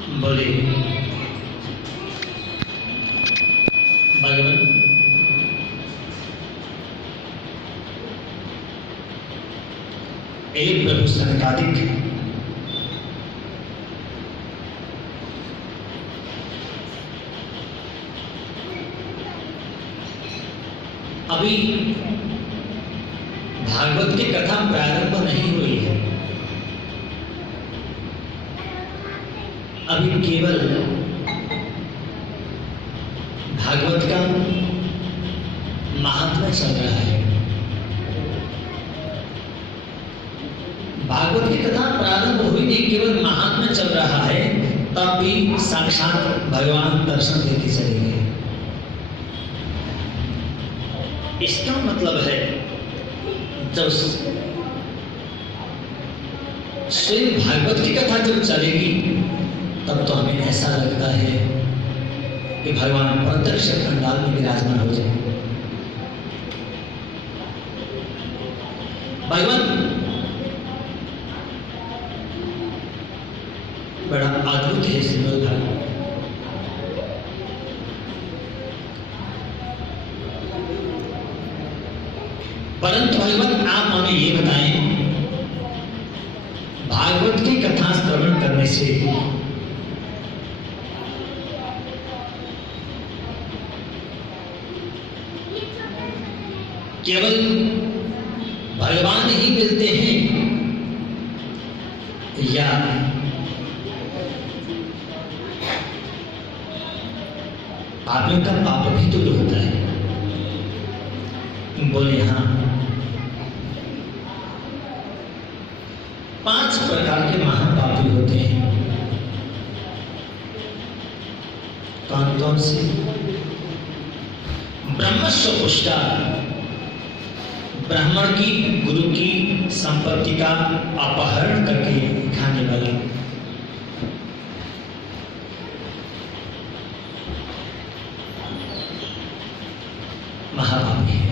बोले भगवान एक प्रभु सनकादिक अभी भागवत की कथा प्रारंभ नहीं हुई है। अभी केवल भागवत का महात्म्य चल रहा है। भागवत की कथा प्रारंभ हुई नहीं, केवल महात्म्य चल रहा है। तब भी साक्षात भगवान दर्शन देते चले गए। इसका मतलब है जब स्वयं भागवत की कथा जब चलेगी तब तो हमें ऐसा लगता है कि भगवान प्रत्यक्ष पंडाल में विराजमान हो जाए। भगवान बड़ा अद्भुत है श्रीमद् भागवत। परंतु भगवान आप हमें ये बताएं, भागवत की कथा श्रवण करने से केवल भगवान ही मिलते हैं या पापियों का पाप भी दूर होता है? बोले हाँ, 5 प्रकार के महापापी होते हैं। कौन कौन से? ब्रह्मस्व पुष्टा, ब्राह्मण की गुरु की संपत्ति का अपहरण करके खाने वाला। महापापी है।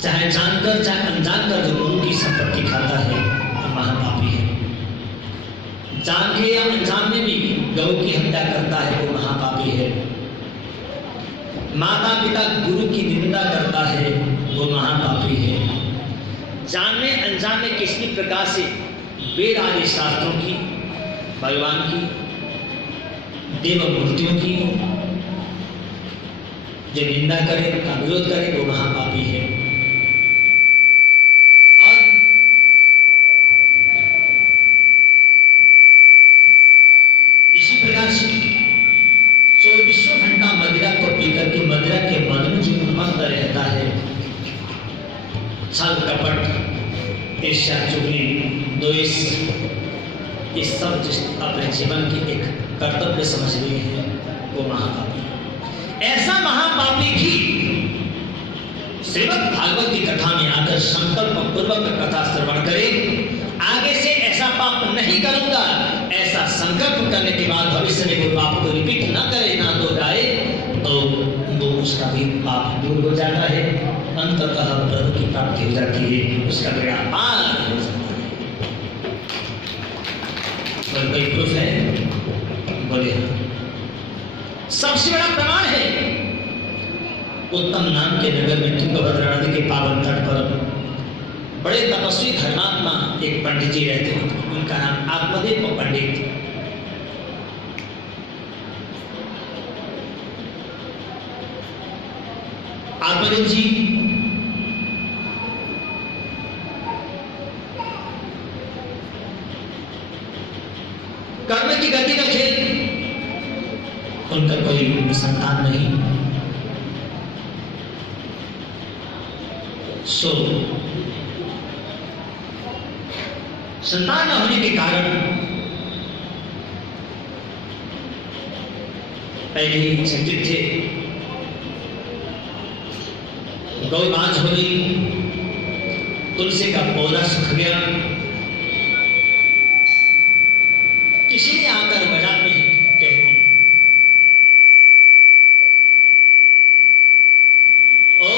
चाहे जानकर चाहे अनजानकर जो गुरु की संपत्ति खाता है वो महापापी है। जान के या अनजान में भी गौ की हत्या करता है वो महापापी है। माता पिता गुरु की निंदा करता है वो महापापी है। जानने अनजान में किसी प्रकार से वेद आदि शास्त्रों की, भगवान की, देव मूर्तियों की जो निंदा करे, का विरोध करे वो महापापी है। इसी प्रकार से 24 घंटा मदिरा को पीकर के मदिरा के मन में जो उन्मत्त रहता है, छल कपट ईर्ष्या चुगली द्वेष, ये सब जिस अपने जीवन की एक कर्तव्य समझ लिए हैं वो महापापी। ऐसा महापापी भी श्रीमद् भागवत की कथा में आकर संकल्प पूर्वक कथा श्रवण करे, आगे से ऐसा पाप नहीं करूंगा, ऐसा संकल्प करने के बाद भविष्य में वो पाप को रिपीट न करे, ना दोहराए, तो वो उसका भी पाप दूर हो जाता है। अंततः प्रभु की प्राप्ति हो जाती है, उसका बेड़ा पार हो जाता है। और कोई प्रूफ है? बोले सबसे बड़ा प्रमाण है उत्तम नाम के नगर में तुंगभद्रा नदी के पावन तट पर बड़े तपस्वी धर्मात्मा एक पंडित जी रहते हैं। उनका नाम आत्मदेव पंडित। आत्मदेव जी कर्म की गति में थे, उनका कोई संतान नहीं। संतान न होने के कारण पहले ही चिंतित थे। गौ बांझ हो गई, तुलसी का पौधा सूख गया। किसी ने आकर मजाक में कह दिया, ओ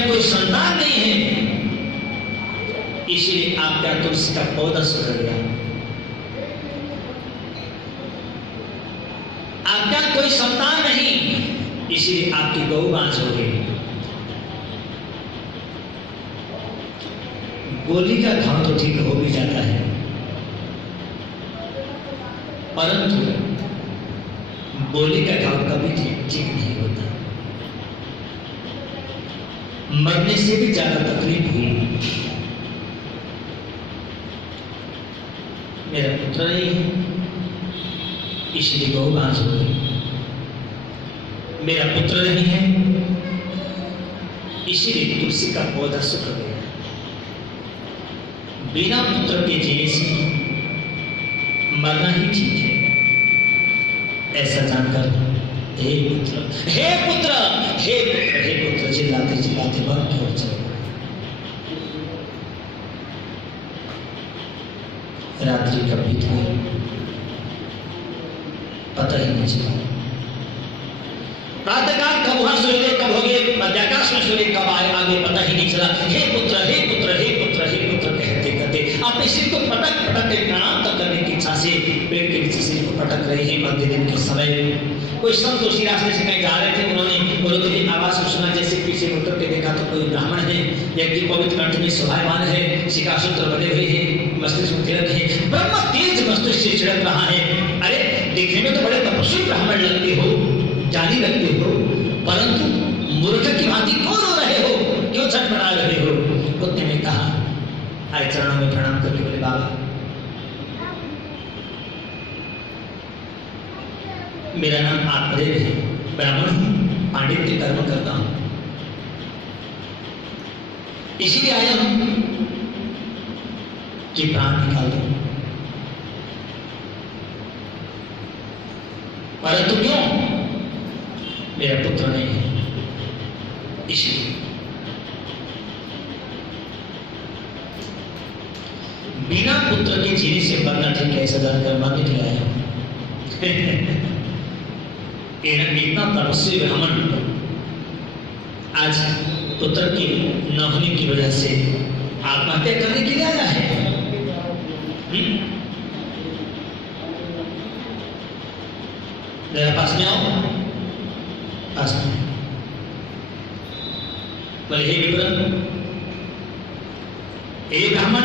समय कोई संतान नहीं है, इसलिए आपका तुलसी का पौधा सूख गया। आपका कोई संतान नहीं, इसलिए आपकी गौ बांझ हो गई। गोली का घाव तो ठीक हो भी जाता है, परंतु बोली का घाव कभी ठीक नहीं होता। मरने से भी ज्यादा तकलीफ हुई। मेरा पुत्र नहीं है, इसलिए गौ बांझ हो गई। मेरा पुत्र नहीं है, इसीलिए तुलसी का पौधा सूख गया। बिना पुत्र के जीने से मरना ही ठीक है, ऐसा जानकर हे पुत्र, हे पुत्र, हे पुत्र, हे पुत्र चिल्लाते चिल्लाते वन की ओर चले। रात्रि कब बीत गई पता ही नहीं चला। प्रातःकाल कब हुआ, सूर्योदय कब हो गए, मध्याकाश में सूर्य कब आए आगे पता ही नहीं चला। हे पुत्र, हे पुत्र, हे पुत्र, हे पुत्र कहते कहते अपने सिर को पटक पटक के प्रणाम करने की इच्छा से पेड़ के नीचे सिर को पटक रहे हैं। मध्य दिन के समय कोई संत उसी रास्ते से कहीं जा रहे थे, उन्होंने आवाज सुना, जैसे पीछे मुड़ के देखा तो कोई ब्राह्मण है, यज्ञ पवित्र कंठ में शोभायमान है, शिखासूत्र बने हुए हैं, मस्तिष्क में तिलक है, ब्रह्म तेज मस्तिष्क से छिड़क रहा है। अरे देखने में तो बड़े तपस्वी ब्राह्मण लगते हो, जानी लगते हो, परंतु मूर्ख की भांति क्यों रो रहे हो, क्यों छटपटा रहे हो? बुद्ध ने कहा, आए चरणों में प्रणाम करके बोले, बाबा मेरा नाम आत्मदेव है, ब्राह्मण हूं, पांडित्य कर्म करता हूं, इसीलिए आया हूं कि प्राण निकाल दो। परंतु क्यों? मेरा पुत्र नहीं है, इसलिए। बिना पुत्र के जीने से मरना ठीक है, ऐसा जानकर मानने के लिए आया। इतना तपस्वी ब्राह्मण आज पुत्र की न होने की वजह से आत्महत्या करने के लिए आया है। जरा पास में आओ, पास में। बोले, हे विप्र, हे ब्राह्मण,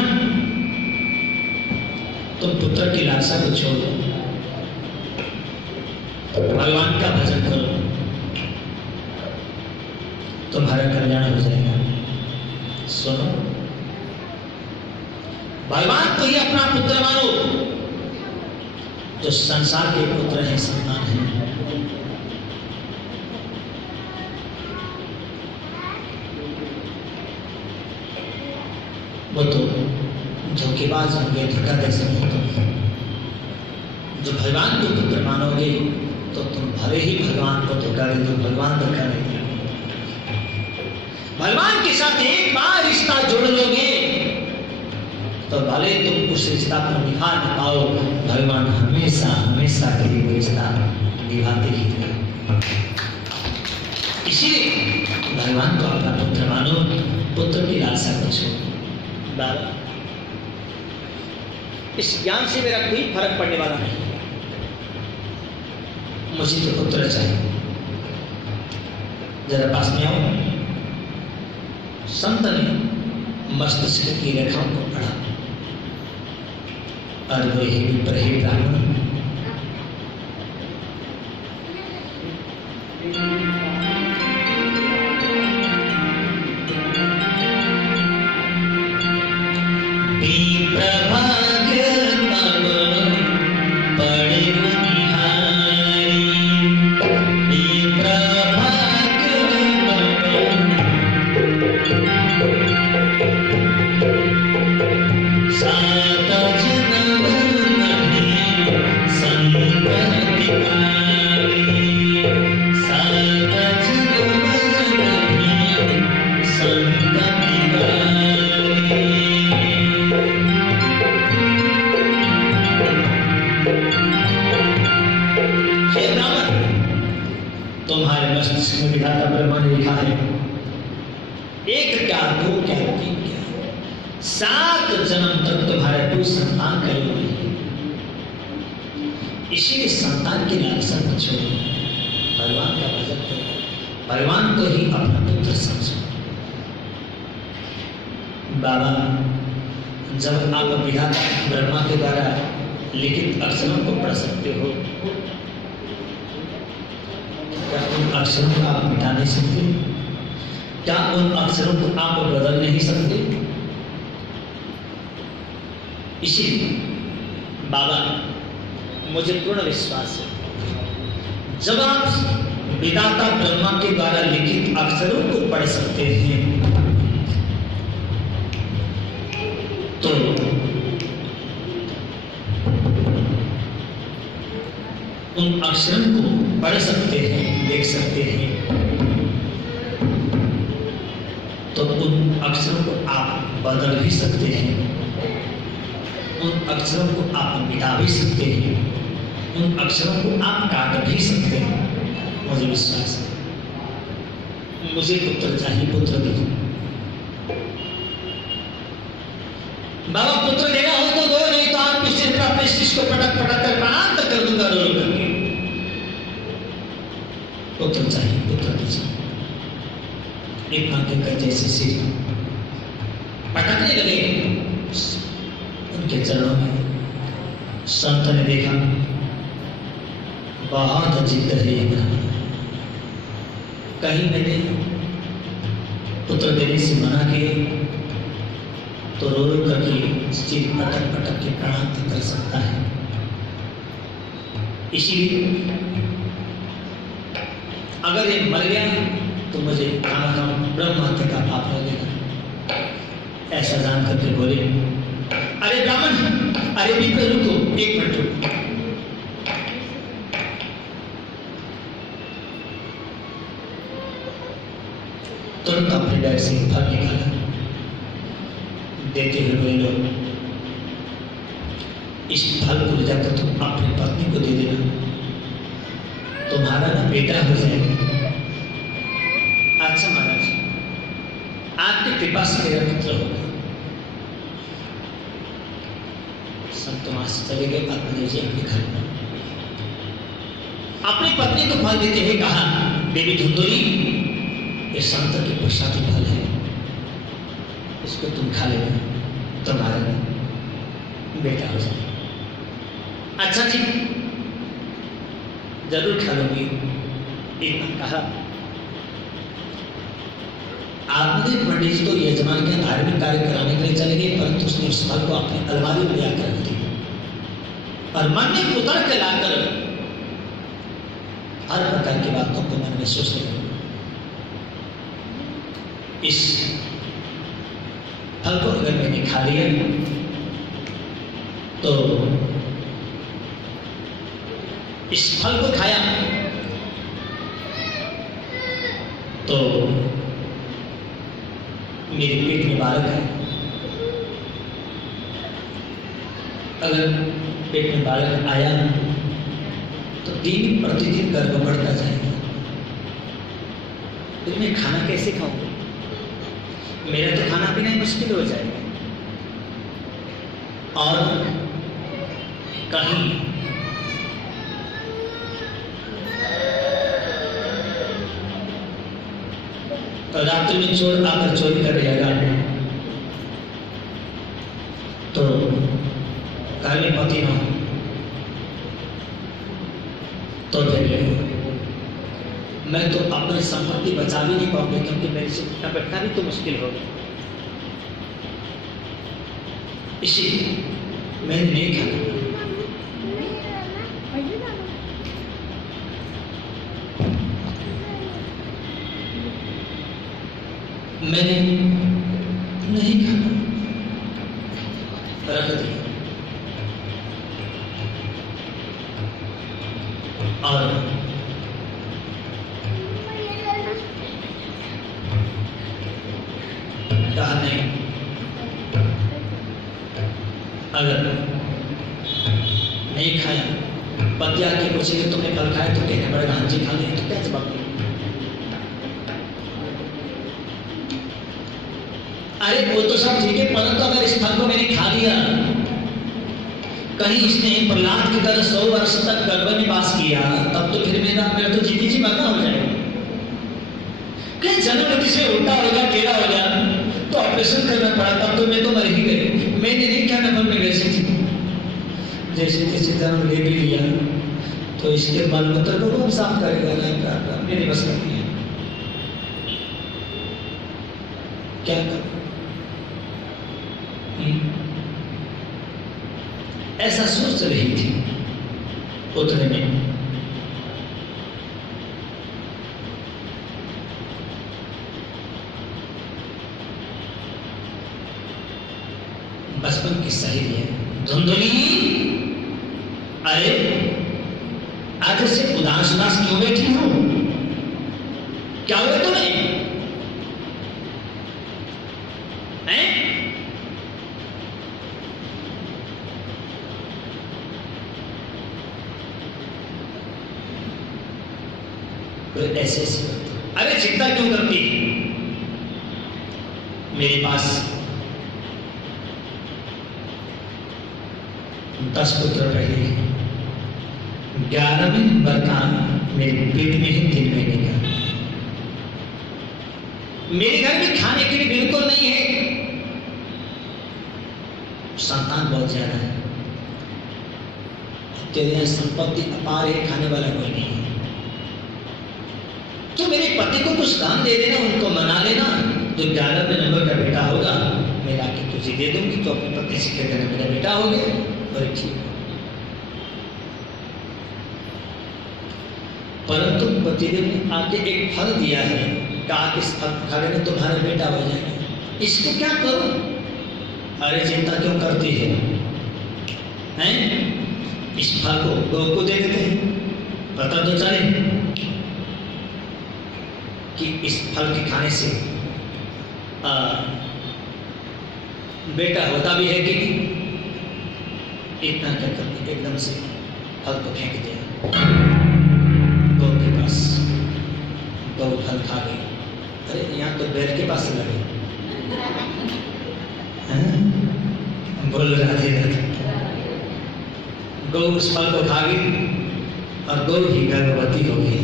तुम पुत्र की लालसा को छोड़ दो, भगवान का भजन करो, तुम्हारा कल्याण हो जाएगा। सुनो, भगवान को ही अपना पुत्र मानो, जो संसार के पुत्र हैं, संतान हैं। वो तो धोखेबाज होंगे, धोखा दे सकते हो। जो भगवान को पुत्र मानोगे तो तुम भले ही भगवान को धोखा दे दो, भगवान धोखा नहीं। भगवान के साथ एक बार रिश्ता जोड़ लोगे तो भले तुम उस रिश्ता को निभा न पाओ, भगवान हमेशा हमेशा के लिए वो रिश्ता निभाते ही रहेंगे। इसीलिए भगवान को अपना पुत्र मानो, पुत्र की लालसा को छोड़ो। बाबा, इस ज्ञान से मेरा कोई फर्क पड़ने वाला नहीं, मुझे तो पुत्र चाहिए। जरा पास में आओ। संत ने मस्तिष्क की रेखाओं को पढ़ा और वही विप्र, हे ब्राह्मण, एक क्या, दो क्या, तीन क्या, 7 जन्म तक तुम्हारे कोई संतान का योग नहीं। इसीलिए संतान की लालसा मत छोड़ो, भगवान का भजन करो, भगवान को ही अपना पुत्र समझो। बाबा, जब आप विधाता ब्रह्मा के द्वारा लिखित अक्षरों को पढ़ सकते हो, क्या उन अक्षरों को आप मिटा नहीं सकते? क्या उन अक्षरों को आप बदल नहीं सकते? इसीलिए बाबा, मुझे पूर्ण विश्वास है, जब आप विधाता ब्रह्मा के द्वारा लिखित अक्षरों को पढ़ सकते हैं तो उन अक्षरों को पढ़ सकते हैं, देख सकते हैं, तो उन अक्षरों को आप बदल भी सकते हैं, उन अक्षरों को आप मिटा भी सकते हैं, उन अक्षरों को आप काट भी सकते हैं। मुझे विश्वास है। मुझे पुत्र चाहिए, पुत्र दो बाबा। पुत्र देना हो तो दो, नहीं तो आपके सिर पर अपने शिष्य को पटक पटक कर प्रणाम तक कर दूंगा, रो रो करके। पुत्र चाहिए, पुत्र दीजिए। एक माते का जैसे सिर पटकने लगे उनके चरणों में, संत ने देखा बहुत अजीब रहेगा, कहीं मैंने पुत्र देने से मना किए तो रो रो करके सिर पटक पटक के प्रणाम कर सकता है। इसीलिए अगर ये मर गया तो मुझे खाना का ब्रह्म हत्या का पाप लगेगा, ऐसा जान करके बोले, अरे ब्राह्मण, अरे विप्र रुको, एक मिनट रुको। तुरंत अपने बैग से फल निकाला, देते हुए बोले, इस फल को ले जाकर तुम अपनी पत्नी को दे देना, तुम्हारा ना बेटा हो जाएगा। अच्छा महाराज, आपकी कृपा से मेरा पुत्र होगा। संत वहां से चले गए। आत्मदेव जी अपने घर पर अपनी पत्नी को फल देते हुए कहा, बेबी धुंधुरी, ये संत के प्रसादी फल है, इसको तुम खा लेना, तुम्हारा बेटा हो जाए। अच्छा जी, जरूर खा लूंगी। इतना कहा, आत्मदेव पंडित जी तो यजमान के धार्मिक कार्य कराने के लिए चले गए, परंतु उसने उस फल को अपनी अलमारी में लाकर रख दिया और मन में उतर के लाकर हर प्रकार की बातों को मन में सोचने लगा। इस फल को अगर मैंने खा लिया तो इस फल को खाया तो मेरे पेट में बालक है, अगर पेट में बालक आया तो दिन प्रतिदिन गर्भ बढ़ता जाएगा, तो मैं खाना कैसे खाऊंगा? मेरा तो खाना पीना ही मुश्किल हो जाएगा। और कहीं रात्रि में चोर आकर चोरी कर रहेगा तो घर में पति ना हो तो मैं तो अपनी संपत्ति बचा भी नहीं पाऊंगी, क्योंकि मेरे से बैठना भी तो मुश्किल होगा। इसीलिए मैंने नहीं खाना। मैंने नहीं खाना, रख दिया। और कहा नहीं, अगर नहीं खाया, पतिया के पूछेंगे तुमने फल खाया तो कहने पड़ेगा हाँ जी खा लिया, तो क्या जवाब दें? अरे वो तो सब ठीक है, परंतु अगर इस फल को मैंने खा लिया, कहीं इसने प्रहलाद की तरह 100 वर्ष तक गर्भ में वास किया, तब तो फिर मेरा तो जीती जी मरना हो जाएगा। कहीं जन्म से उल्टा हो गया, टेढ़ा हो गया तो ऑपरेशन करना पड़ा, तब तो मैं तो मर ही गई। मैंने नहीं क्या नफल में वैसे थी, जैसे तैसे जन्म ले भी लिया, तो इसके बाल मूत्र को कौन साफ करेगा? मेरे बस कर दिया, क्या कर? ऐसा सोच रही थी उतने में बचपन की सहेली है धुंधुली। अरे आज से उदास उदास क्यों बैठी हो? क्या हुआ तुम्हें? ऐसे अरे चिंता क्यों करती? मेरे पास 10 पुत्र पहले 11वें नंबर का मेरे पेट में ही 3 महीने का। मेरे घर में खाने के लिए बिल्कुल नहीं है, संतान बहुत ज्यादा है, तेरे यहाँ संपत्ति अपार है, खाने वाला कोई नहीं है, तो मेरे पति को कुछ काम दे देना, उनको मना लेना, जो 11वें नंबर का बेटा होगा मैं लाके तुझे दे दूंगी, तो अपने पति से कह देना मेरा बेटा हो गया। और ठीक, परंतु पतिदेव ने आके एक फल दिया है, कहा इस फल खा लेना तुम्हारा बेटा हो जाएगा, इसको क्या करूं? अरे चिंता क्यों करती है? इस फल को गौ को दे देते हैं, पता तो चले कि इस फल के खाने से बेटा होता भी है कि नहीं। इतना क्या करती, एकदम से फल को फेंक दिया गौ के पास, गौ फल खा गई। अरे यहाँ तो बैल के पास लगे, बोल राधे राधे। गौ उस फल को खा गई और गौ ही गर्भवती हो गई।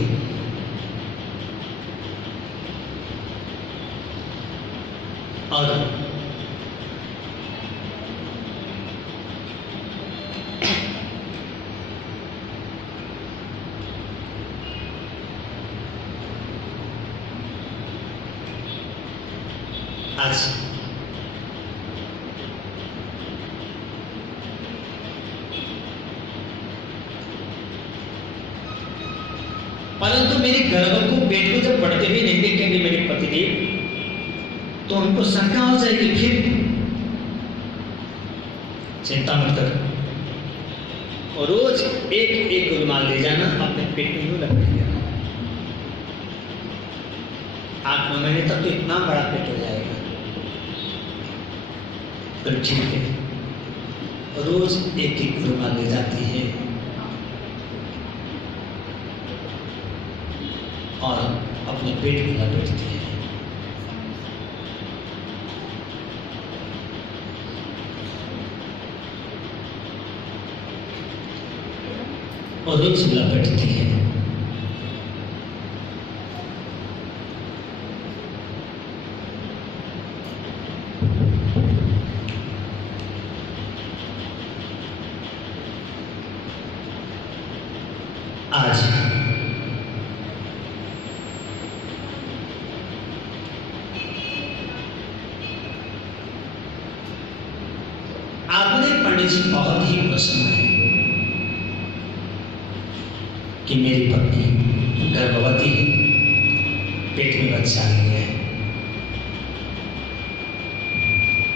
और आज परंतु मेरे गर्भ को पेट को जब बढ़ते हुए नहीं देखेंगे मेरे पतिदेव, तो उनको शंका हो जाएगी। फिर चिंता मत कर, और रोज एक एक रुमाल ले जाना, अपने पेट में लपेट देना, 8-9 महीने तक तो इतना बड़ा पेट हो जाएगा। तो ठीक है, रोज एक एक रुमाल ले जाती है और अपने पेट में लपेटती है। और रोज लपेटती है। आज आपने पंडित जी बहुत ही प्रसन्न है कि मेरी पत्नी गर्भवती है, पेट में बच्चा आ गया है।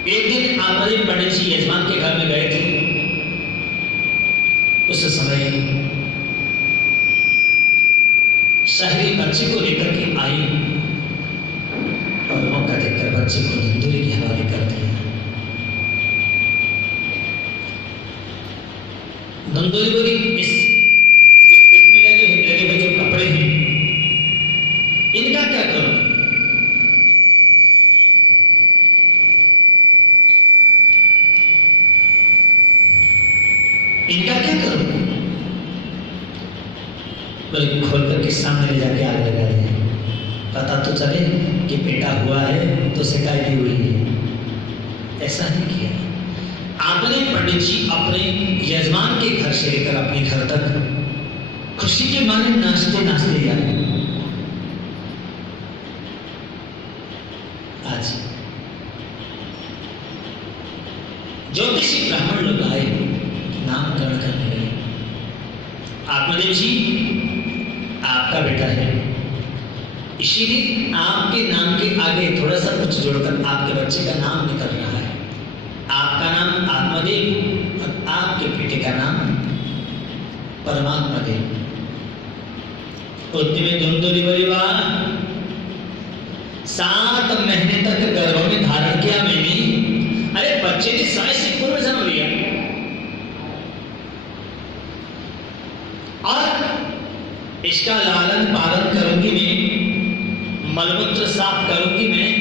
एक दिन आपने पंडित जी यजमान के घर में गए थे, उस समय शहरी बच्चे को लेकर के आई और मौका देखकर बच्चे को धुंधुली के हवाले कर दिया। धुंधुली बोली, इस जो पेट में लगे हुए जो कपड़े हैं इनका क्या करूं? इनका क्या करूं? बोले खोल करके सामने ले जाके आग लगा दे, पता तो चले कि बेटा हुआ है तो शिकायत भी हुई है। ऐसा नहीं किया आपने। पंडित जी अपने यजमान के घर से लेकर अपने घर तक खुशी के मारे नाचते नाचते आए। आज ज्योतिषी ब्राह्मण लोग आए, नामकरण करने लगे। आत्मदेव जी आपका बेटा है, इसीलिए आपके नाम के आगे थोड़ा सा कुछ जोड़कर आपके बच्चे का नाम निकल रहा है। आपका नाम आत्मदेव और आपके बेटे का नाम परमात्मा देव। उतने में धुंधुली परिवार 7 महीने तक गर्भ में धारण किया मैंने। अरे बच्चे ने समय से पूर्व जन्म लिया और इसका लालन पालन करूंगी मैं, मलमूत्र साफ करूंगी मैं,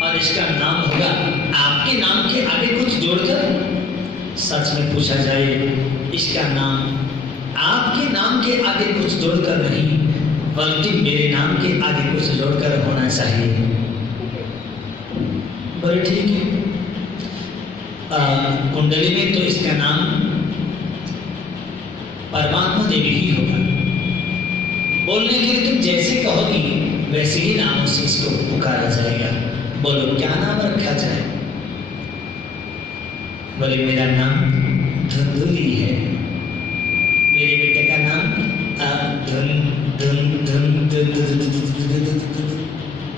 और इसका नाम होगा आपके नाम के आगे कुछ जोड़कर। सच में पूछा जाए इसका नाम आपके नाम के आगे कुछ जोड़कर नहीं, बल्कि मेरे नाम के आगे कुछ जोड़कर होना चाहिए। बड़े ठीक है, कुंडली में तो इसका नाम परमात्मा देवी ही होगा। बोलने के लिए तुम जैसे कहोगी वैसे ही नामों से इसको पुकारा जाएगा। बोलो क्या नाम रखा जाए? बोले मेरा नाम धुंधुली है, मेरे बेटे का नाम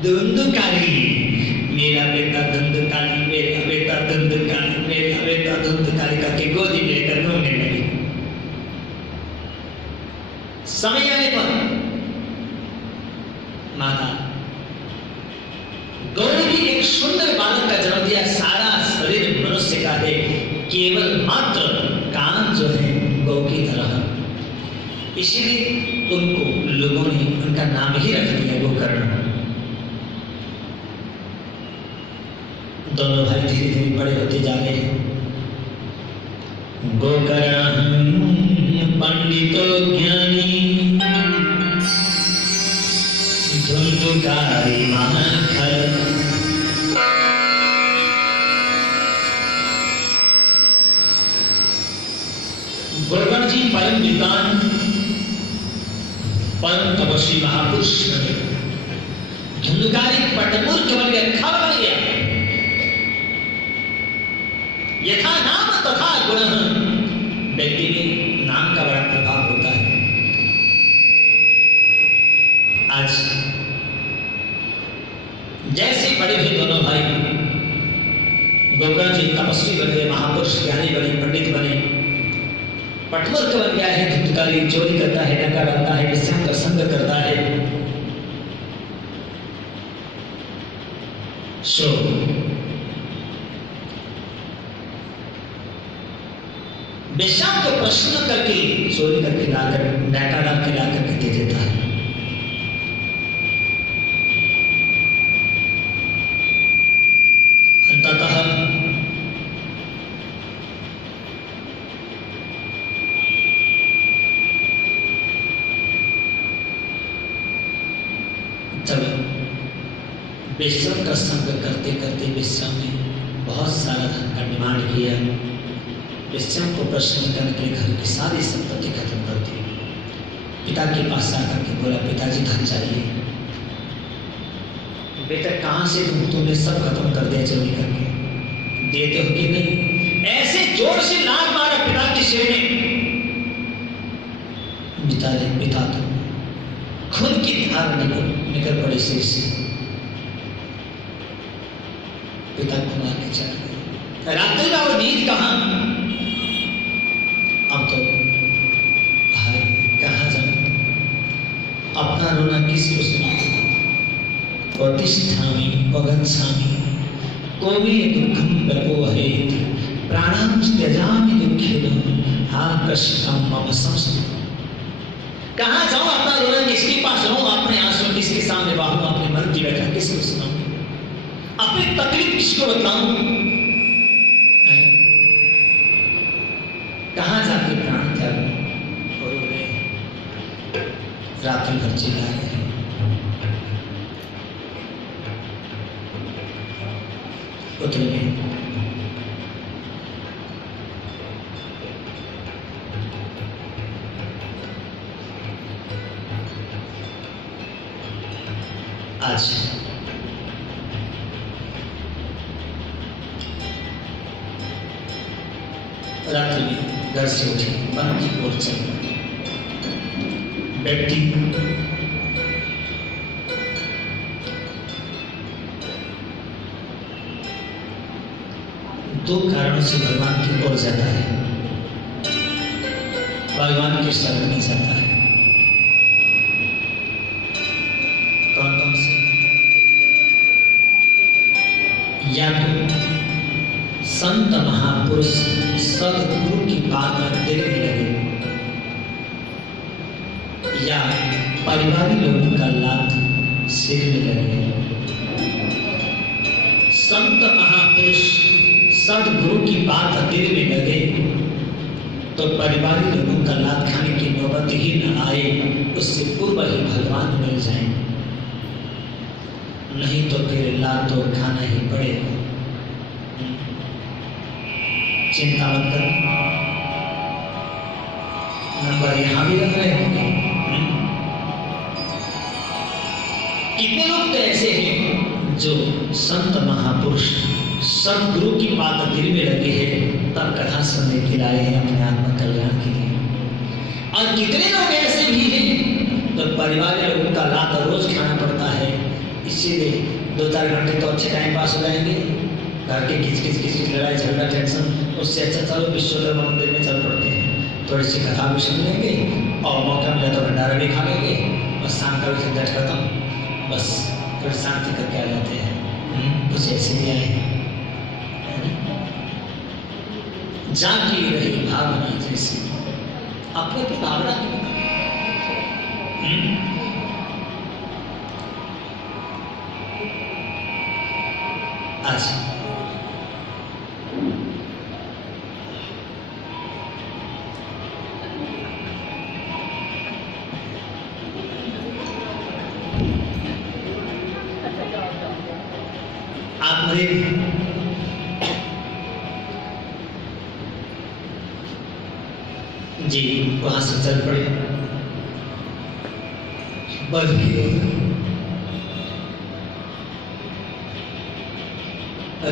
धुंधुकारी। मेरा बेटा धुंधुकारी, मेरा बेटा धुंधुकारी, मेरा बेटा धुंधुकारी करके गोदी लेकर रोने लगी। समय आने पर माता गौरी भी एक सुंदर बालक का जन्म दिया। सारा शरीर मनुष्य का है, केवल मात्र कान जो है गौ की तरह। इसलिए उनको लोगों ने उनका नाम ही रख दिया गोकर्ण। दोनों भाई धीरे धीरे बड़े होते जा रहे हैं। गोकर्ण पंडितो ज्ञानी, धुंधुकारी महाखल। गोकर्ण जी परम विद्वान, परम तपस्वी महापुरुष बने। धुंधुकारी पटमूर्ख बन गया, खल बन गया। यथा नाम तथा गुण। व्यक्ति में नाम का बड़ा प्रभाव होता है। आज जैसे बड़े हुए दोनों भाई, गोकर्ण जी तपस्वी बन गए, महापुरुष ज्ञानी बने, पंडित बने, पटमूर्ख बन गया है। धुंधुकारी चोरी करता है, डका डालता है, विश्राम का संग करता है। सो विश्राम को प्रश्न करके चोरी करके लाकर, डाटा डाल के लाकर के दे देता है। अंततः जब विश्राम का संग करते करते विश्राम ने बहुत सारा धन का डिमांड किया। विश्राम को प्रश्न करने के लिए घर की सारी संपत्ति खत्म कर दी। पिता के पास आकर के बोला, पिताजी धन चाहिए। बेटा कहाँ से तुमने सब खत्म कर दिया चोरी करके, देते हो कि नहीं? ऐसे जोर से लात मारा पिता के सिर में। पिता तो खून की धार निकल पड़ी सिर से। पिता को मार के चला गया। रात्रि का वो नींद कहाँ? अब तो भाई कहाँ जाए? अपना रोना किसको सुनाऊं? प्रतिष्ठामि पगच्छामि कोमे दुःखं व्यपोहेत् प्राणां त्यजामि दुःखेन हा कष्टं मम संस्कृत। कहाँ जाऊं अपना रोना? किसके पास रहूं? अपने आंसू किसके सामने बहाऊं? अपने मन की व्यथा किसको सुनाऊं? अपनी तकलीफ किसको बताऊं? प्राण त्याग और वे रात भर चिल्ला रहे। पुत्र ने आज रात्रि में घर से उठे, वन की ओर चल पड़े। व्यक्ति दो कारणों से भगवान की ओर जाता है, भगवान के शरण में जाता है। कौन कौन से? या तो संत महापुरुष सदगुरु की बात देखने लगे, या परिवारी लोगों का लात सिर में लगे। संत महापुरुष सदगुरु की बात दिल में लगे तो परिवारी लोगों का लात खाने की नौबत ही न आए, उससे पूर्व ही भगवान मिल जाए, नहीं तो फिर लात तो खाना ही पड़ेगा। चिंता मत कर, नंबर यहां भी लग रहे होंगे। कितने लोग तो ऐसे हैं जो संत महापुरुष सदगुरु की बात दिल में लगे हैं, तब कथा सुनने के लाए हैं अपने आत्म कल्याण के लिए। और कितने लोग ऐसे भी हैं तो परिवार लोगों का लात रोज खाना पड़ता है, इसीलिए 2-4 घंटे तो अच्छे टाइम पास हो जाएंगे। घर के किस लड़ाई झगड़ा टेंशन, उससे अच्छा चलो विश्वकर्मा मंदिर में चल पड़ते हैं, थोड़ी सी कथा भी सुन लेंगे और मौका मिला तो भंडारा भी खा लेंगे, बस शाम का भी झंझट खत्म, बस फिर शांति करके आ जाते हैं। कुछ ऐसे भी आए जागी रही भावना जैसी, अपने की भावना की आज आप जी वहां से चल पड़े बल की ओर।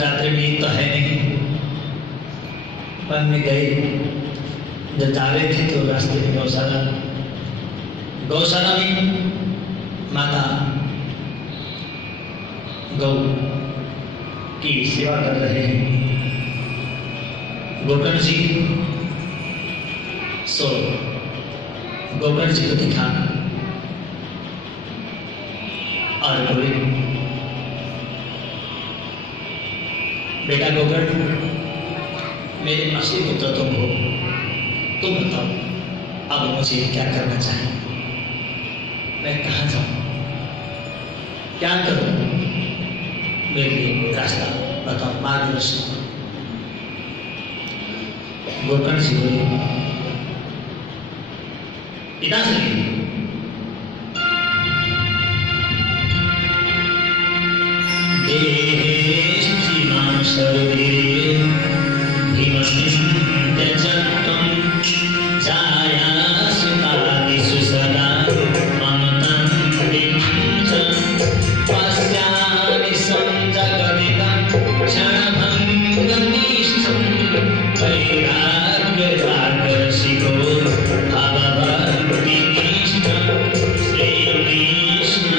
रात्रि में तो है नहीं, वन में गए, जब जा रहे थे तो रास्ते में गौशाला में माता गौ की सेवा कर रहे हैं। गोकर्ण जी सो गोकर्ण जी को दिखा और बोले, बेटा गोकर्ण, मेरे असली पुत्र तुम हो, तुम बताओ अब मुझे क्या करना चाहिए, मैं कहाँ जाऊं, क्या करूं, मेरे लिए रास्ता बताओ, मार्गदर्शन। गोकर्ण जी बोले, पिताश्री देहेष्टिमां सर्वे भीमस्मिन् त्यजत्वं जायासु तादिषु सदा ममतं विमुञ्च पश्यामि संजगदिदं क्षणभङ्गतिष्ठं वैराग्यजागरसिको भवभक्तिनिष्ठं श्रीकृष्ण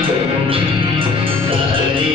हरे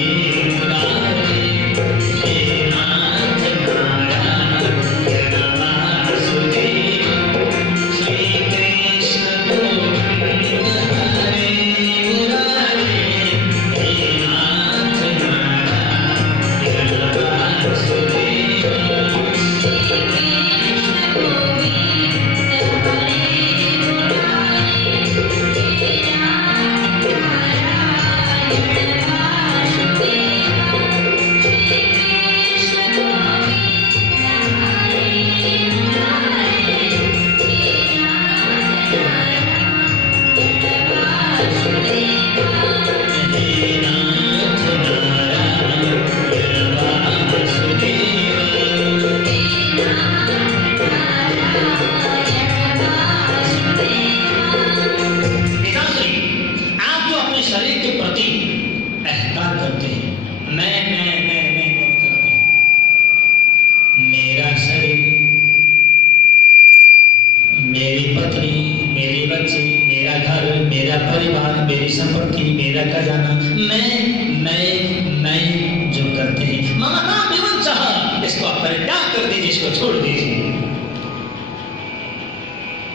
शरीर के प्रति अहंकार करते हैं। मैं करते हैं। मेरा शरीर, मेरी पत्नी, मेरे बच्चे, मेरा घर, मेरा परिवार, मेरी संपत्ति, मेरा खजाना, मैं जो करते हैं। ममता विवंचः, इसको आप परित्याग कर दीजिए, इसको छोड़ दीजिए।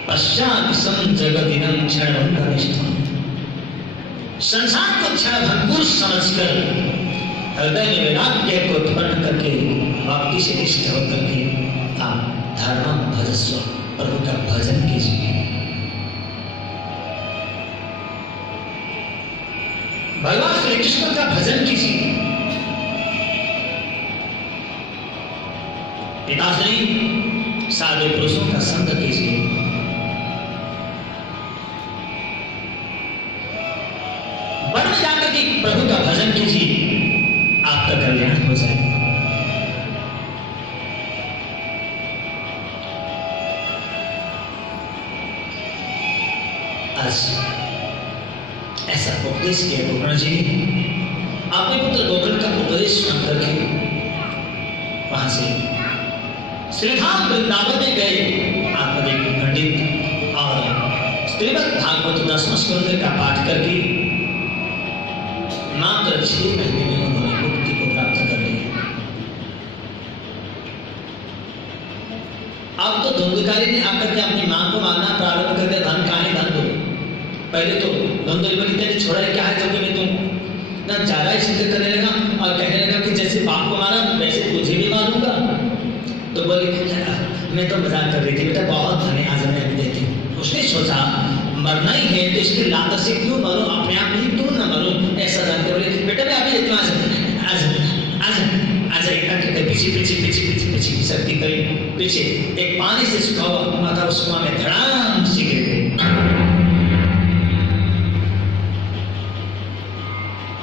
पश्चात जगदिनम क्षणभंगुरनिष्ठम्, संसार को क्षणभंगुर समझकर हृदय में वैराग्य को उत्पन्न करके भक्ति से निष्ठ होकर के आप धर्मं भजस्व, प्रभु का भजन कीजिए। भगवान श्री कृष्ण का भजन कीजिए। पिताश्री साधु पुरुषों का संग कीजिए। वन में जाकर के प्रभु का भजन कीजिए, आपका कल्याण हो जाएगा। आज ऐसा उपदेश किया गोकर्ण जी ने। अपने पुत्र गोकर्ण का उपदेश सुन करके वहां से श्रीधाम वृंदावन में गए। आत्मदेव पंडित और श्रीमद् भागवत 10वें स्कंद का पाठ करके मात्र 6 महीने में उन्होंने मुक्ति को प्राप्त कर लिया। अब तो धुंधकारी ने आकर के अपनी मां को मारना प्रारंभ कर दिया। धन कहां है, धन दो। पहले तो धुंधकारी बोली तेरी छोड़ा है क्या है, जो कि मैं तुम ना ज्यादा ही सिद्ध करने लगा और कहने लगा कि जैसे बाप को मारा वैसे तुझे भी मारूंगा। तो बोले मैं तो मजाक कर रही थी बेटा, बहुत धन है, आज मैं देती हूँ। उसने सोचा मरना ही है तो इसकी लात से क्यों मरूं, अपने आप ही क्यों ना मरूं। ऐसा जानते बोले बेटा मैं अभी देती हूँ, आज पीछे शक्ति करी पीछे एक पानी से सूखा हुआ माथा उस कुआं में धड़ाम से गिर गए।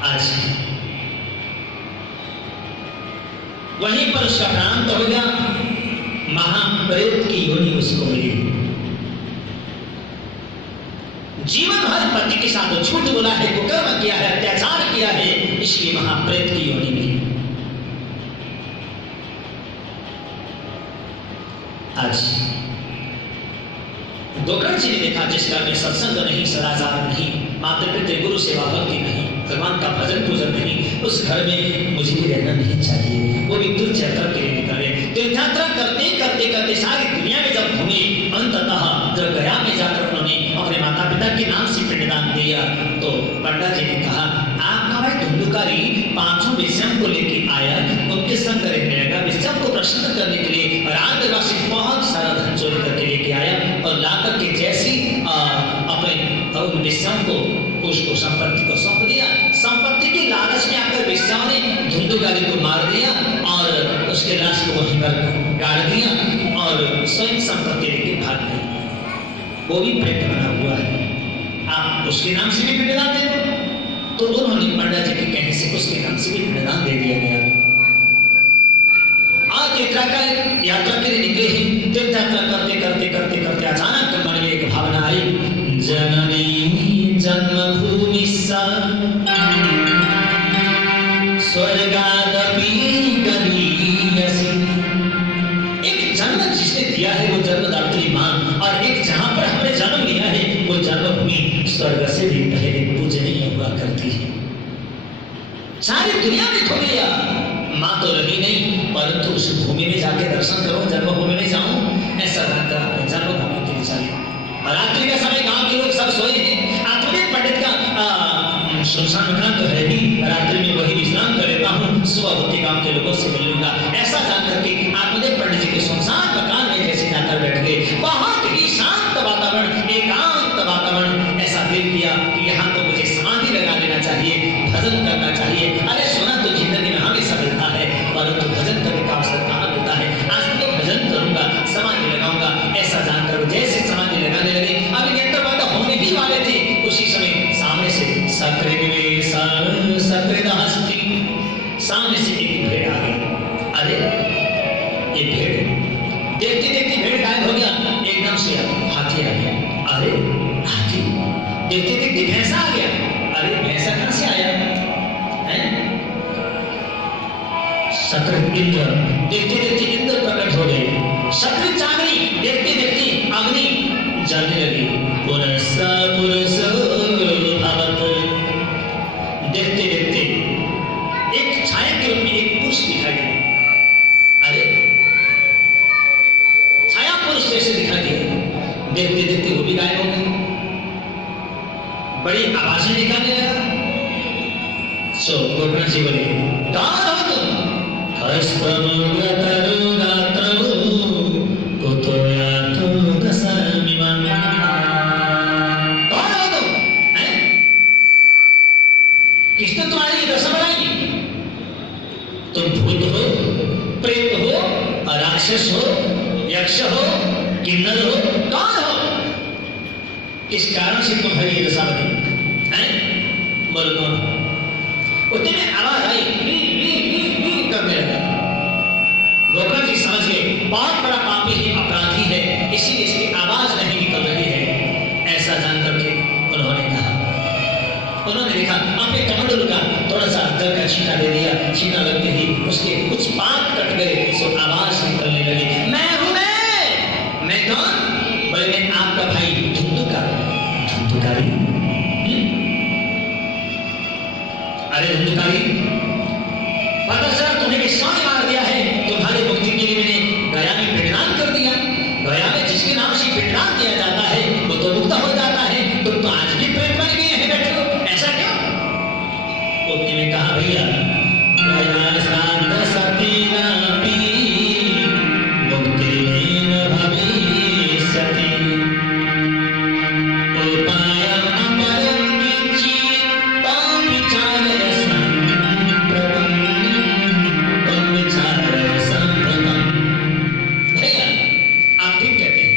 आज वहीं पर उसका प्राण तो हो गया। महाप्रेत की योनि उसको मिली। जीवन भर पति के साथ झूठ बोला है, कुकर्म किया है, अत्याचार किया है, इसलिए महाप्रेत की योनि मिली। आज गोकर्ण जी ने देखा जिस घर में सत्संग नहीं, सदाचार नहीं, माता पिता गुरु सेवा भक्ति नहीं, भगवान का भजन पूजन नहीं, उस घर में मुझे भी रहना नहीं चाहिए। वो भी तीर्थ यात्रा के लिए निकले। तीर्थ यात्रा करते करते करते सारी दुनिया में जब घूमे, अंततः जब गया में जाकर उन्होंने अपने माता पिता के नाम से पिंडदान दिया तो पंडा जी ने कहा आपका भाई धुंधकारी 5 विषम को लेके आया, उनके संग रहने लगा, विषम को प्रसन्न करने के लिए राजवासी बहुत सारा धन चोरी करके लेके आया और लाकर के जैसी अपने विषम को उसको संपत्ति को सौंप दिया। संपत्ति की लालच में आकर विषम ने धुंधकारी को मार दिया और उसके लाश को वहीं पर गाड़ दिया और स्वयं संपत्ति लेके भाग गई। वो भी प्रेत बना हुआ है, आप उसके नाम से भी पिंडदान दे दो। तो उन्होंने पंडा जी के कहने से उसके नाम से भी पिंडदान दे दिया गया। आज यात्रा के लिए निकले ही तीर्थ यात्रा करते करते करते करते अचानक मन में एक भावना आई, जननी जन्मभूमि स्वर्गादपि गरीयसी। एक जन्म जिसने दिया है वो जन्मदात्री मां, और एक जहां पर हमने जन्म लिया है वो जन्मभूमि स्वर्ग से भी पहले पूजनीय हुआ करती है। सारी दुनिया में खो लिया, मां तो रही नहीं, परंतु उस भूमि में जाके दर्शन करो, जन्मभूमि में जाऊं ऐसा जानकर अपने जन्मभूमि के लिए चले। रात्रि का समय गांव के लोग सब सोए हैं। आत्मदेव पंडित का सुनसान मकान तो है ही, रात्रि में वही विश्राम कर लेता हूँ, सुबह होते गांव के लोगों से मिल लूंगा। ऐसा जानकर के आत्मदेव पंडित जी के सुनसान मकान में जैसे जाकर बैठ गए। बहुत ही शांत वातावरण, एकांत वातावरण। ऐसा दिल किया कि यहाँ तो मुझे समाधि लगा लेना चाहिए, भजन करना चाहिए। अरे सुना तो जिंदगी में हमेशा मिलता है, परंतु भजन करने का अवसर कहाँ मिलता है। आज तो भजन करूंगा, समाधि लगाऊंगा। ऐसा जानकर जैसे समाधि लगाने लगे, अभी नेत्र बंद होने ही वाले थे, उसी समय सामने से सामने से एक भेड़ आ गई। अरे ये भेड़, देखते देखते भेड़ गायब हो गया, एकदम से हाथी आ गया। अरे हाथी, देखते देखते भैंसा आ गया। अरे भैंसा शक्र इंद्र, देखते देखते इंद्र प्रकट हो गए। शक्र चांदनी, देखते देखते अग्नि जलने लगी। पुरसा पुरसा भवत, देखते देखते एक छाया के रूप में एक पुरुष दिखाई दिया। अरे छाया पुरुष जैसे दिखाई दिया। देखते देखते वो भी गायब हो गए। बड़ी आवाजें निकालने लगा। सो गोपनाथ जी बोले, कौन हो तुम? हस्तम गतरु रात्रौ कुतो यातो दशमिमं। कौन हो तुम? हैं? किसने तुम्हारी ये दशा बनाई? तुम भूत हो, प्रेत हो, राक्षस हो, यक्ष हो, किन्नर हो, कौन हो? किस कारण से तुम्हारी ये दशा बनी? हैं? बोलो कौन? उतने में आवाज आई, करने लगा। गोपनाथ जी समझ गए बहुत बड़ा पापी है, अपराधी है, इसीलिए इसकी आवाज नहीं निकल रही है। ऐसा जानकर के उन्होंने कहा, उन्होंने देखा अपने कमंडल का थोड़ा सा जल का छींटा दे दिया। छींटा लगते ही उसके कुछ पांव कट गए। सो आवाज निकलने लगी, मैं हूं मैं कौन? बोले मैं आपका भाई धुंधुकारी। धुंधुकारी? अरे धुंधुकारी, पता चला तुम्हें किसने मार दिया है। तुम्हारी मुक्ति के लिए मैंने गया में पिंडदान कर दिया। गया में जिसके नाम से पिंडदान किया जाता है वो तो मुक्त हो जाता है। तुम तो आज भी प्रेत बन गए हैं, बैठे हो, ऐसा क्यों? मुक्ति ने कहा, भैया गया शांत सती नापी मुक्ति न भविष्यति उपायम् अपरं किंचित् तां विचारय संप्रतम् तां विचारय संप्रतम्। भैया आप ठीक कहते हैं,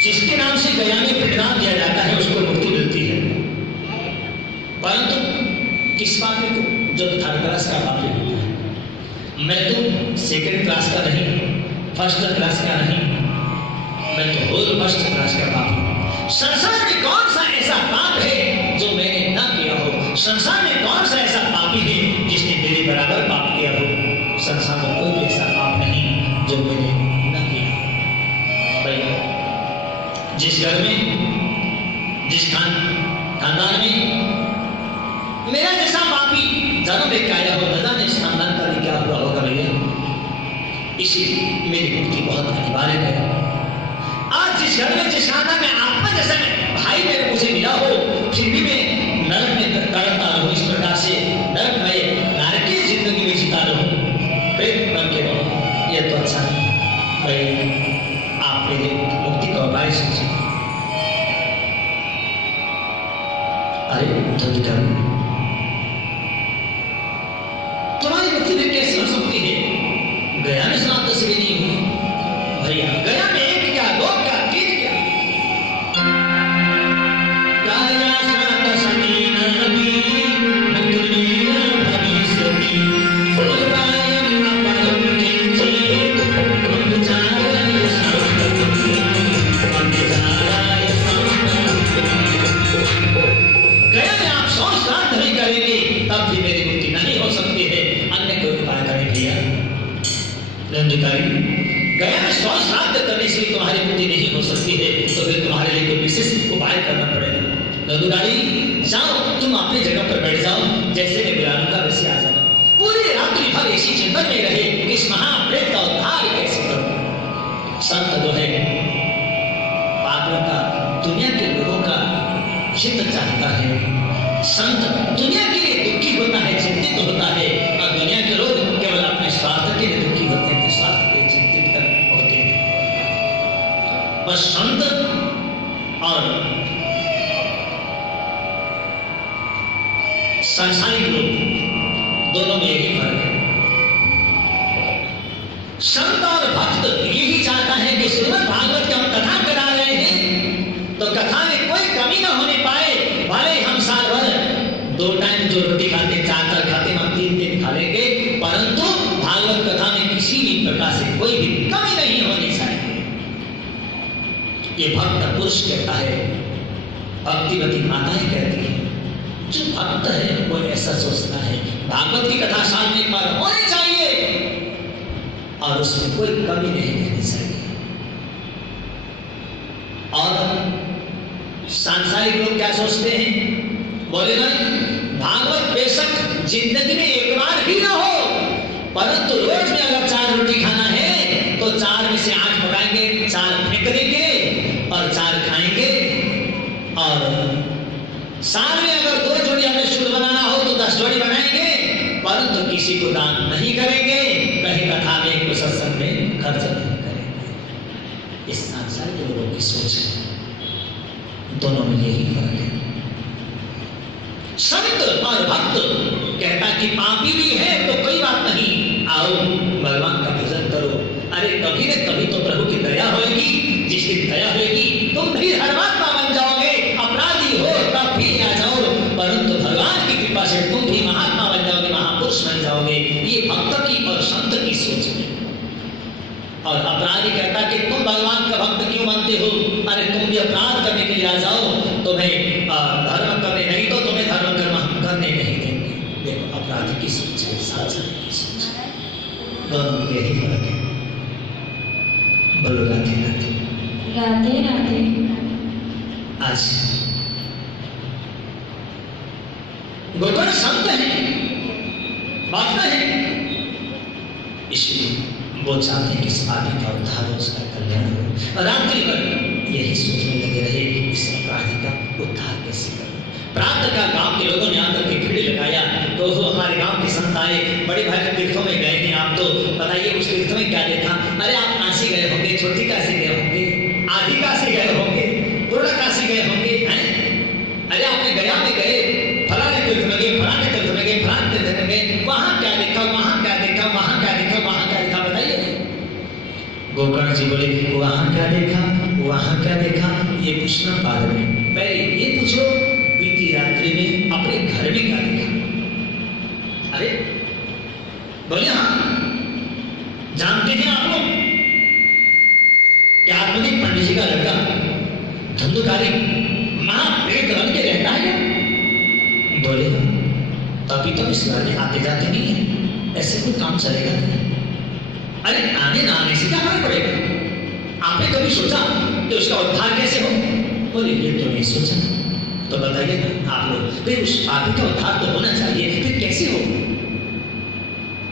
जिसके नाम से गया में पिंडदान दिया जाता है उसको मुक्ति मिलती है, परंतु किस पापी को? जो थर्ड क्लास का पापी होता है। मैं तो सेकंड क्लास का नहीं, फर्स्ट क्लास का नहीं, मैं तो होल फर्स्ट क्लास का पापी हूं। संसार में कौन सा ऐसा पाप है जो मैंने न किया हो? संसार में कौन सा ऐसा पापी है जिसने मेरे बराबर पाप किया हो? संसार में कोई भी ऐसा पाप नहीं जो मैंने न किया हो। भैया जिस घर में, जिस खानदान में मेरा जैसा पापी जन्म लेकर आया हो, न जाने इस खानदान का भी क्या हुआ होगा भैया। इसलिए मेरी मुक्ति बहुत अनिवार्य है। आज जिस घर में, जिस खानदान में आपका जैसा भाई मेरे मुझे मिला हो, फिर भी मैं नरक में तड़पता रहूं, इस प्रकार से नरक में नारकीय जिंदगी में जीता रहूं, प्रेत बन के रहूं, यह तो अच्छा नहीं। भाई आप मेरी मुक्ति का उपाय सोचिए। अरे धुंधुकारी, तुम्हारी मुक्ति में कैसे हो सकती है? गया में स्नात से भी नहीं हुई। भैया गया में एक क्या, दो क्या, तीन क्या? गया स्नात सती नदी मुक्ति न भविष्यति उपायम् अपरं किंचित् तां विचारय संप्रतम् तां विचारय संप्रतम्। गया में आप 100 श्राद्ध नहीं करेंगे तब भी मेरी मुक्ति नहीं हो सकती है। अन्य कोई उपाय करें भैया। धुंधुकारी, गया में 100 श्राद्ध करने से तुम्हारी मुक्ति नहीं हो सकती है, तो फिर तुम्हारे लिए कोई विशेष उपाय करना पड़ेगा। धुंधुकारी, जाओ तुम अपनी जगह पर बैठ जाओ, जैसे मैं बुलाऊंगा वैसे आ जाओ। पूरी रात्रि भर इसी चिंतन में रहे कि इस महाप्रेत का उद्धार कैसे करूं। संत जो है पापियों का, दुनिया के लोगों का हित चाहता है। संत दुनिया के लिए दुखी होता है, चिंतित होता है, और दुनिया के लोग केवल अपने स्वार्थ के लिए दुखी होते हैं, स्वार्थ के लिए चिंतित होते हैं। बस संत और सांसारिक लोग दोनों में यही फर्क है। संत और भक्त यही चाहता है कि श्रीमद् भागवत की हम कथा करा रहे हैं तो कथा में कोई कमी न होने पाए। भले हम साल भर 2 टाइम जो रोटी खाते, 4 खाते, हम 3 दिन खा लेंगे, परंतु भागवत कथा में किसी भी प्रकार से कोई भी कमी नहीं होनी चाहिए। ये भक्त पुरुष कहता है, भक्तिवती माताएं कहती है। जो भक्त है वो ऐसा सोचता है भागवत की कथा साल में एक बार होनी चाहिए, और उसमें कोई कमी नहीं रहनी चाहिए। और सांसारिक लोग क्या सोचते हैं, बोले नहीं भागवत बेशक जिंदगी में एक बार ही ना हो, परंतु रोज में अगर 4 रोटी खाना है तो 4 में से 8 पकाएंगे, 4 फेंक देंगे और 4 खाएंगे। और साल में अगर 2 जोड़ी हमें शुद्ध बनाना हो तो 10 जोड़ी बनाएंगे, परंतु किसी को दान नहीं करेंगे, कहीं कथा में कुछ सत्संग में खर्च नहीं करेंगे। इस सांसारिक लोगों की सोच है, दोनों में यही फर्क है। संत और भक्त कहता कि पापी भी है तो कोई बात नहीं, आओ भगवान का भजन करो। अरे कभी न कभी तो प्रभु की दया होगी, जिस दिन दया होगी तुम भी धर्मात्मा बन जाओगे, अपराधी हो तब भी आ जाओ, परंतु भगवान की कृपा से तुम भी महात्मा बन जाओगे, महापुरुष बन जाओगे। ये भक्त की और संत की सोच है। और अपराधी कहता कि तुम भगवान का भक्त क्यों बनते हो, अरे तुम भी अपराध करने के लिए आ जाओ, तुम्हें धर्म करने नहीं तो तुम्हें धर्म कर्म हम करने नहीं देंगे। देखो अपराधी की सोच है, सांसारिक की सोच है, दोनों में यही फर्क है। बोलो राधे राधे राधे राधे। आज गोकर्ण संत है, भक्त है, इसलिए वो चाहते हैं कि इस आदमी का उद्धार हो, उसका कल्याण हो। रात्रि भर यही सोचने लगे रहे इस अपराधी का उद्धार कैसे करें। प्रातः का गांव के लोगों ने आकर के भीड़ लगाया, तो वो हमारे गांव के संत आए, बड़े भाई के तीर्थों में गए हैं आप, तो बताइए उस तीर्थों में क्या देखा। अरे आप काशी गए होंगे, छोटी काशी गए होंगे, आधी काशी गए होंगे, पूर्ण काशी गए होंगे, हैं? अरे आपने गया में गए, फलाने तीर्थ में गए, फलाने तीर्थ में गए, फलाने तीर्थ में गए, वहां क्या देखा, वहां क्या देखा, वहां क्या देखा, वहां क्या देखा, बताइए। गोकर्ण जी बोले वहां क्या देखा, वहां क्या देखा, ये पूछना बाद में, पहले ये पूछो बीती रात्रि में अपने घर में क्या देखा। अरे बोले हाँ, जानते हैं आप लोग क्या आत्मनिक पंडित जी का लड़का धंधुकारी महाप्रेत बन के रहता है? बोले तभी तो इस घर में आते जाते नहीं है, ऐसे कोई काम चलेगा नहीं। अरे आने ना आने से क्या फर्क पड़ेगा, आपने कभी सोचा कि उसका उद्धार कैसे हो? बोले ये तो नहीं सोचा। तो बताइए ना आप लोग, फिर उस पापी का उद्धार तो होना चाहिए, फिर कैसे हो?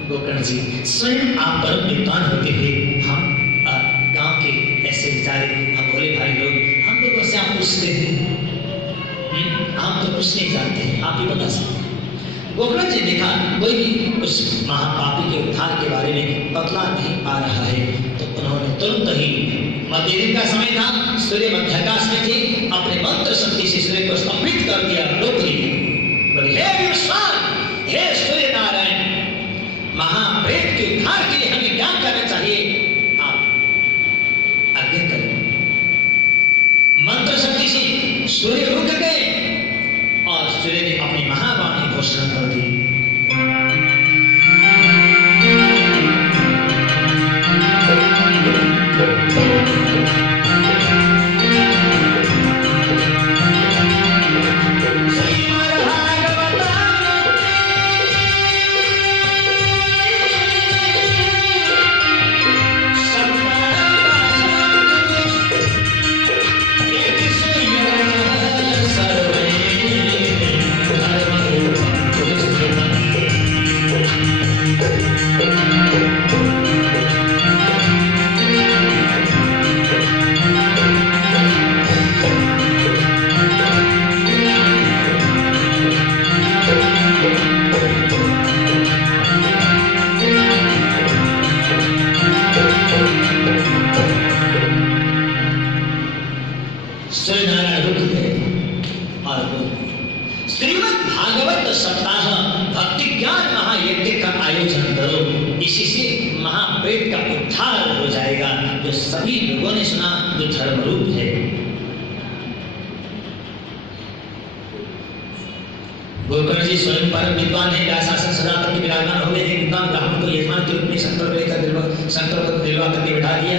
गोकर्ण जी स्वयं आप परम विद्वान होते हुए हम गांव के ऐसे बेचारे हम भोले भाई लोग, हम लोगों से आप पूछते हैं, हम तो कुछ नहीं जानते हैं, आप ही बता सकते हैं। गोकर्ण जी देखा कोई भी उस महापापी के उद्धार के बारे में बतला नहीं आ रहा है, तो उन्होंने तुरंत ही, मध्य दिन का समय था, सूर्य मध्याकाश में थे, अपने मंत्र शक्ति से सूर्य को स्तंभित कर दिया, रोक लिया। बोले हे विश्वान, हे सूर्य नारायण, महाप्रेत के उद्धार के लिए हमें क्या करना चाहिए, आप आज्ञा करें। मंत्र शक्ति से सूर्य रुक गए और सूर्य ने अपनी महावाणी घोषणा कर दी। गोकर्ण जी स्वयं परम विद्वान है, शासन सदा तक के विराजमान हो गए, विद्वान ब्राह्मण को यजमान के रूप में संकल्प दिलवा करके बैठा दिया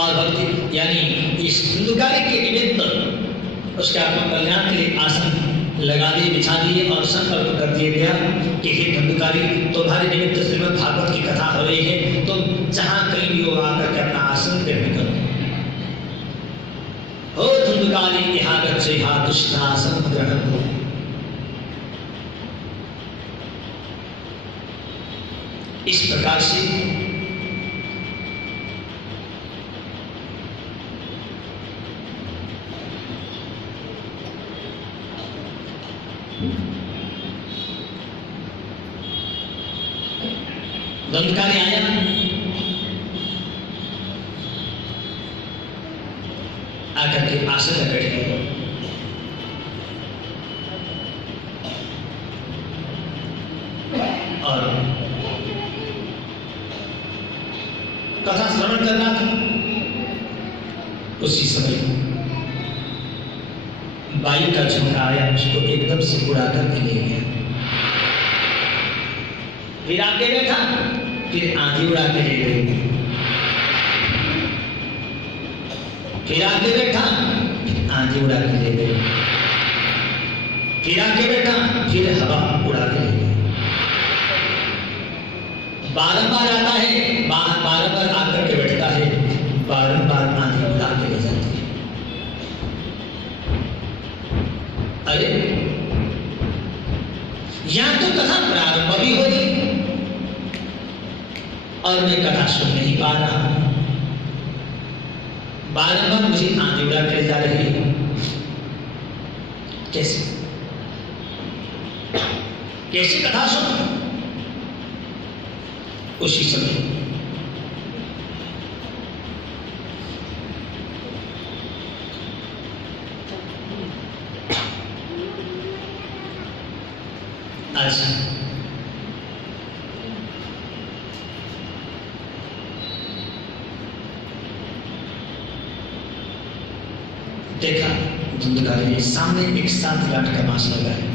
और भक्ति यानी इस हिंदुकारी के निमित्त उसके आत्म कल्याण के लिए आसन लगा दिए, बिछा दिए और संकल्प कर दिया गया कि हे धुंधकारी, तुम्हारे निमित्त श्रीमद् भागवत की कथा हो रही है, तुम जहां कहीं भी हो आकर के अपना आसन ग्रहण करो। हो धुंधकारी यहाँ गच्छे हा दुष्टासन ग्रहण करो। इस प्रकार से धुंधकारी आया, आकर के आसन में बैठ गए और कथा श्रवण करना था। उसी समय वायु का झोंका आया, उसको एकदम से उड़ा करके ले गया। फिर आके बैठा, फिर आंधी उड़ा के ले गई। फिर आके बैठा, आंधी उड़ा के ले गई। फिर आके बैठा, फिर हवा उड़ा के ले गई। बारंबार आता है, बारंबार आकर के बैठता है, बारंबार आंधी उड़ा के ले जाती है। अरे यहां तो कथा प्रारंभ भी हो रही और मैं कथा सुन नहीं पा रहा हूं। बारंबार मुझे आंधी उड़ा के ले जा रही है। कैसे कैसे कथा सुन? उसी समय आज देखा धुंधकारी ने सामने एक 7 गांठ का बांस लगा है।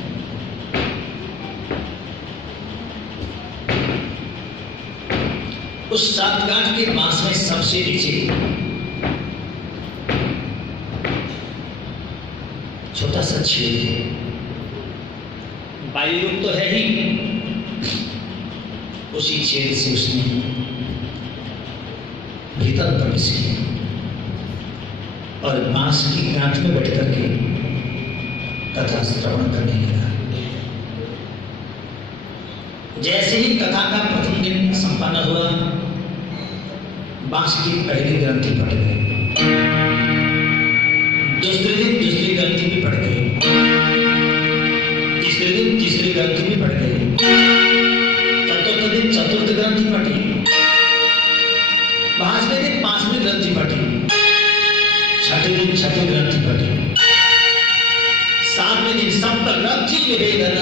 उस 7 गांठ के बांस में सबसे नीचे छोटा सा छेद है। वायु रूप तो है ही, उसी छेद से उसने भीतर प्रवेश किया और बांस की गांठ में बैठ करके कथा श्रवण करने लगा। जैसे ही कथा का प्रथम दिन संपन्न हुआ, बांस की पहली ग्रंथि फट गई। दूसरे दिन दूसरी ग्रंथि भी फट गई। तीसरे दिन तीसरी ग्रंथि भी फट गई। चतुर्थ दिन चतुर्थ ग्रंथि फटी। 5वें दिन 5वीं ग्रंथि फटी। 6ठे दिन 6ठी ग्रंथि फटी। 7वें दिन सप्त ग्रंथि निवेदन,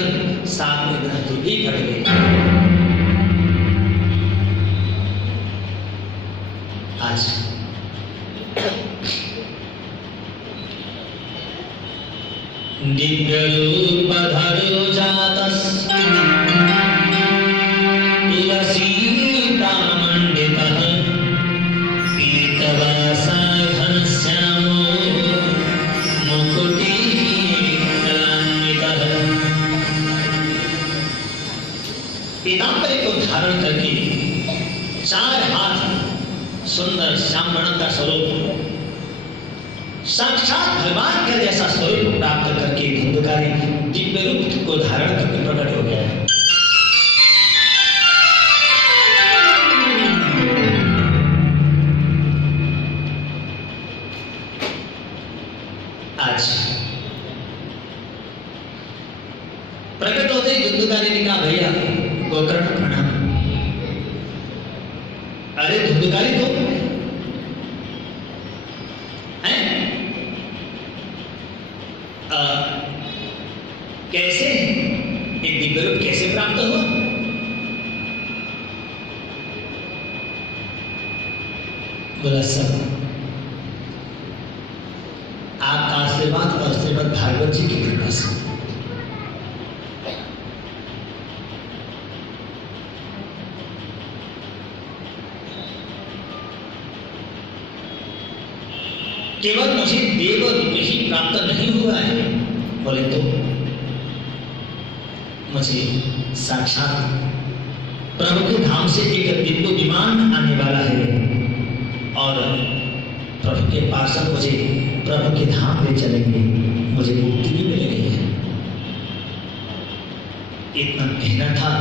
7वीं ग्रंथि भी फट गई। आज दिव्य रूप धरो जातस तुलसीता मंडितः पीतवासा घनश्यामो मुकुटी कलान्वितः। पीतांबरी को धारण करके 4 हाथ सुंदर श्यामवर्ण का स्वरूप, साक्षात भगवान का जैसा स्वरूप प्राप्त करके धुंधकारी दिव्य रूप को धारण करके प्रकट हो गया है। आज प्रकट होते ही धुंधकारी ने कहा, भैया गोकर्ण प्रणाम। अरे धुंधकारी तो कैसे ये दिव्य रूप कैसे प्राप्त हुआ? बोला सब आपका आशीर्वाद और श्रीमद् भागवत जी की कृपा से। केवल मुझे देव रूप ही प्राप्त नहीं हुआ है। बोले तो मुझे साक्षात प्रभु के धाम से एक दिव्य विमान आने वाला है और प्रभु के पार्षद मुझे प्रभु के धाम ले चलेंगे, मुझे मुक्ति भी मिल गई है। इतना कहना था,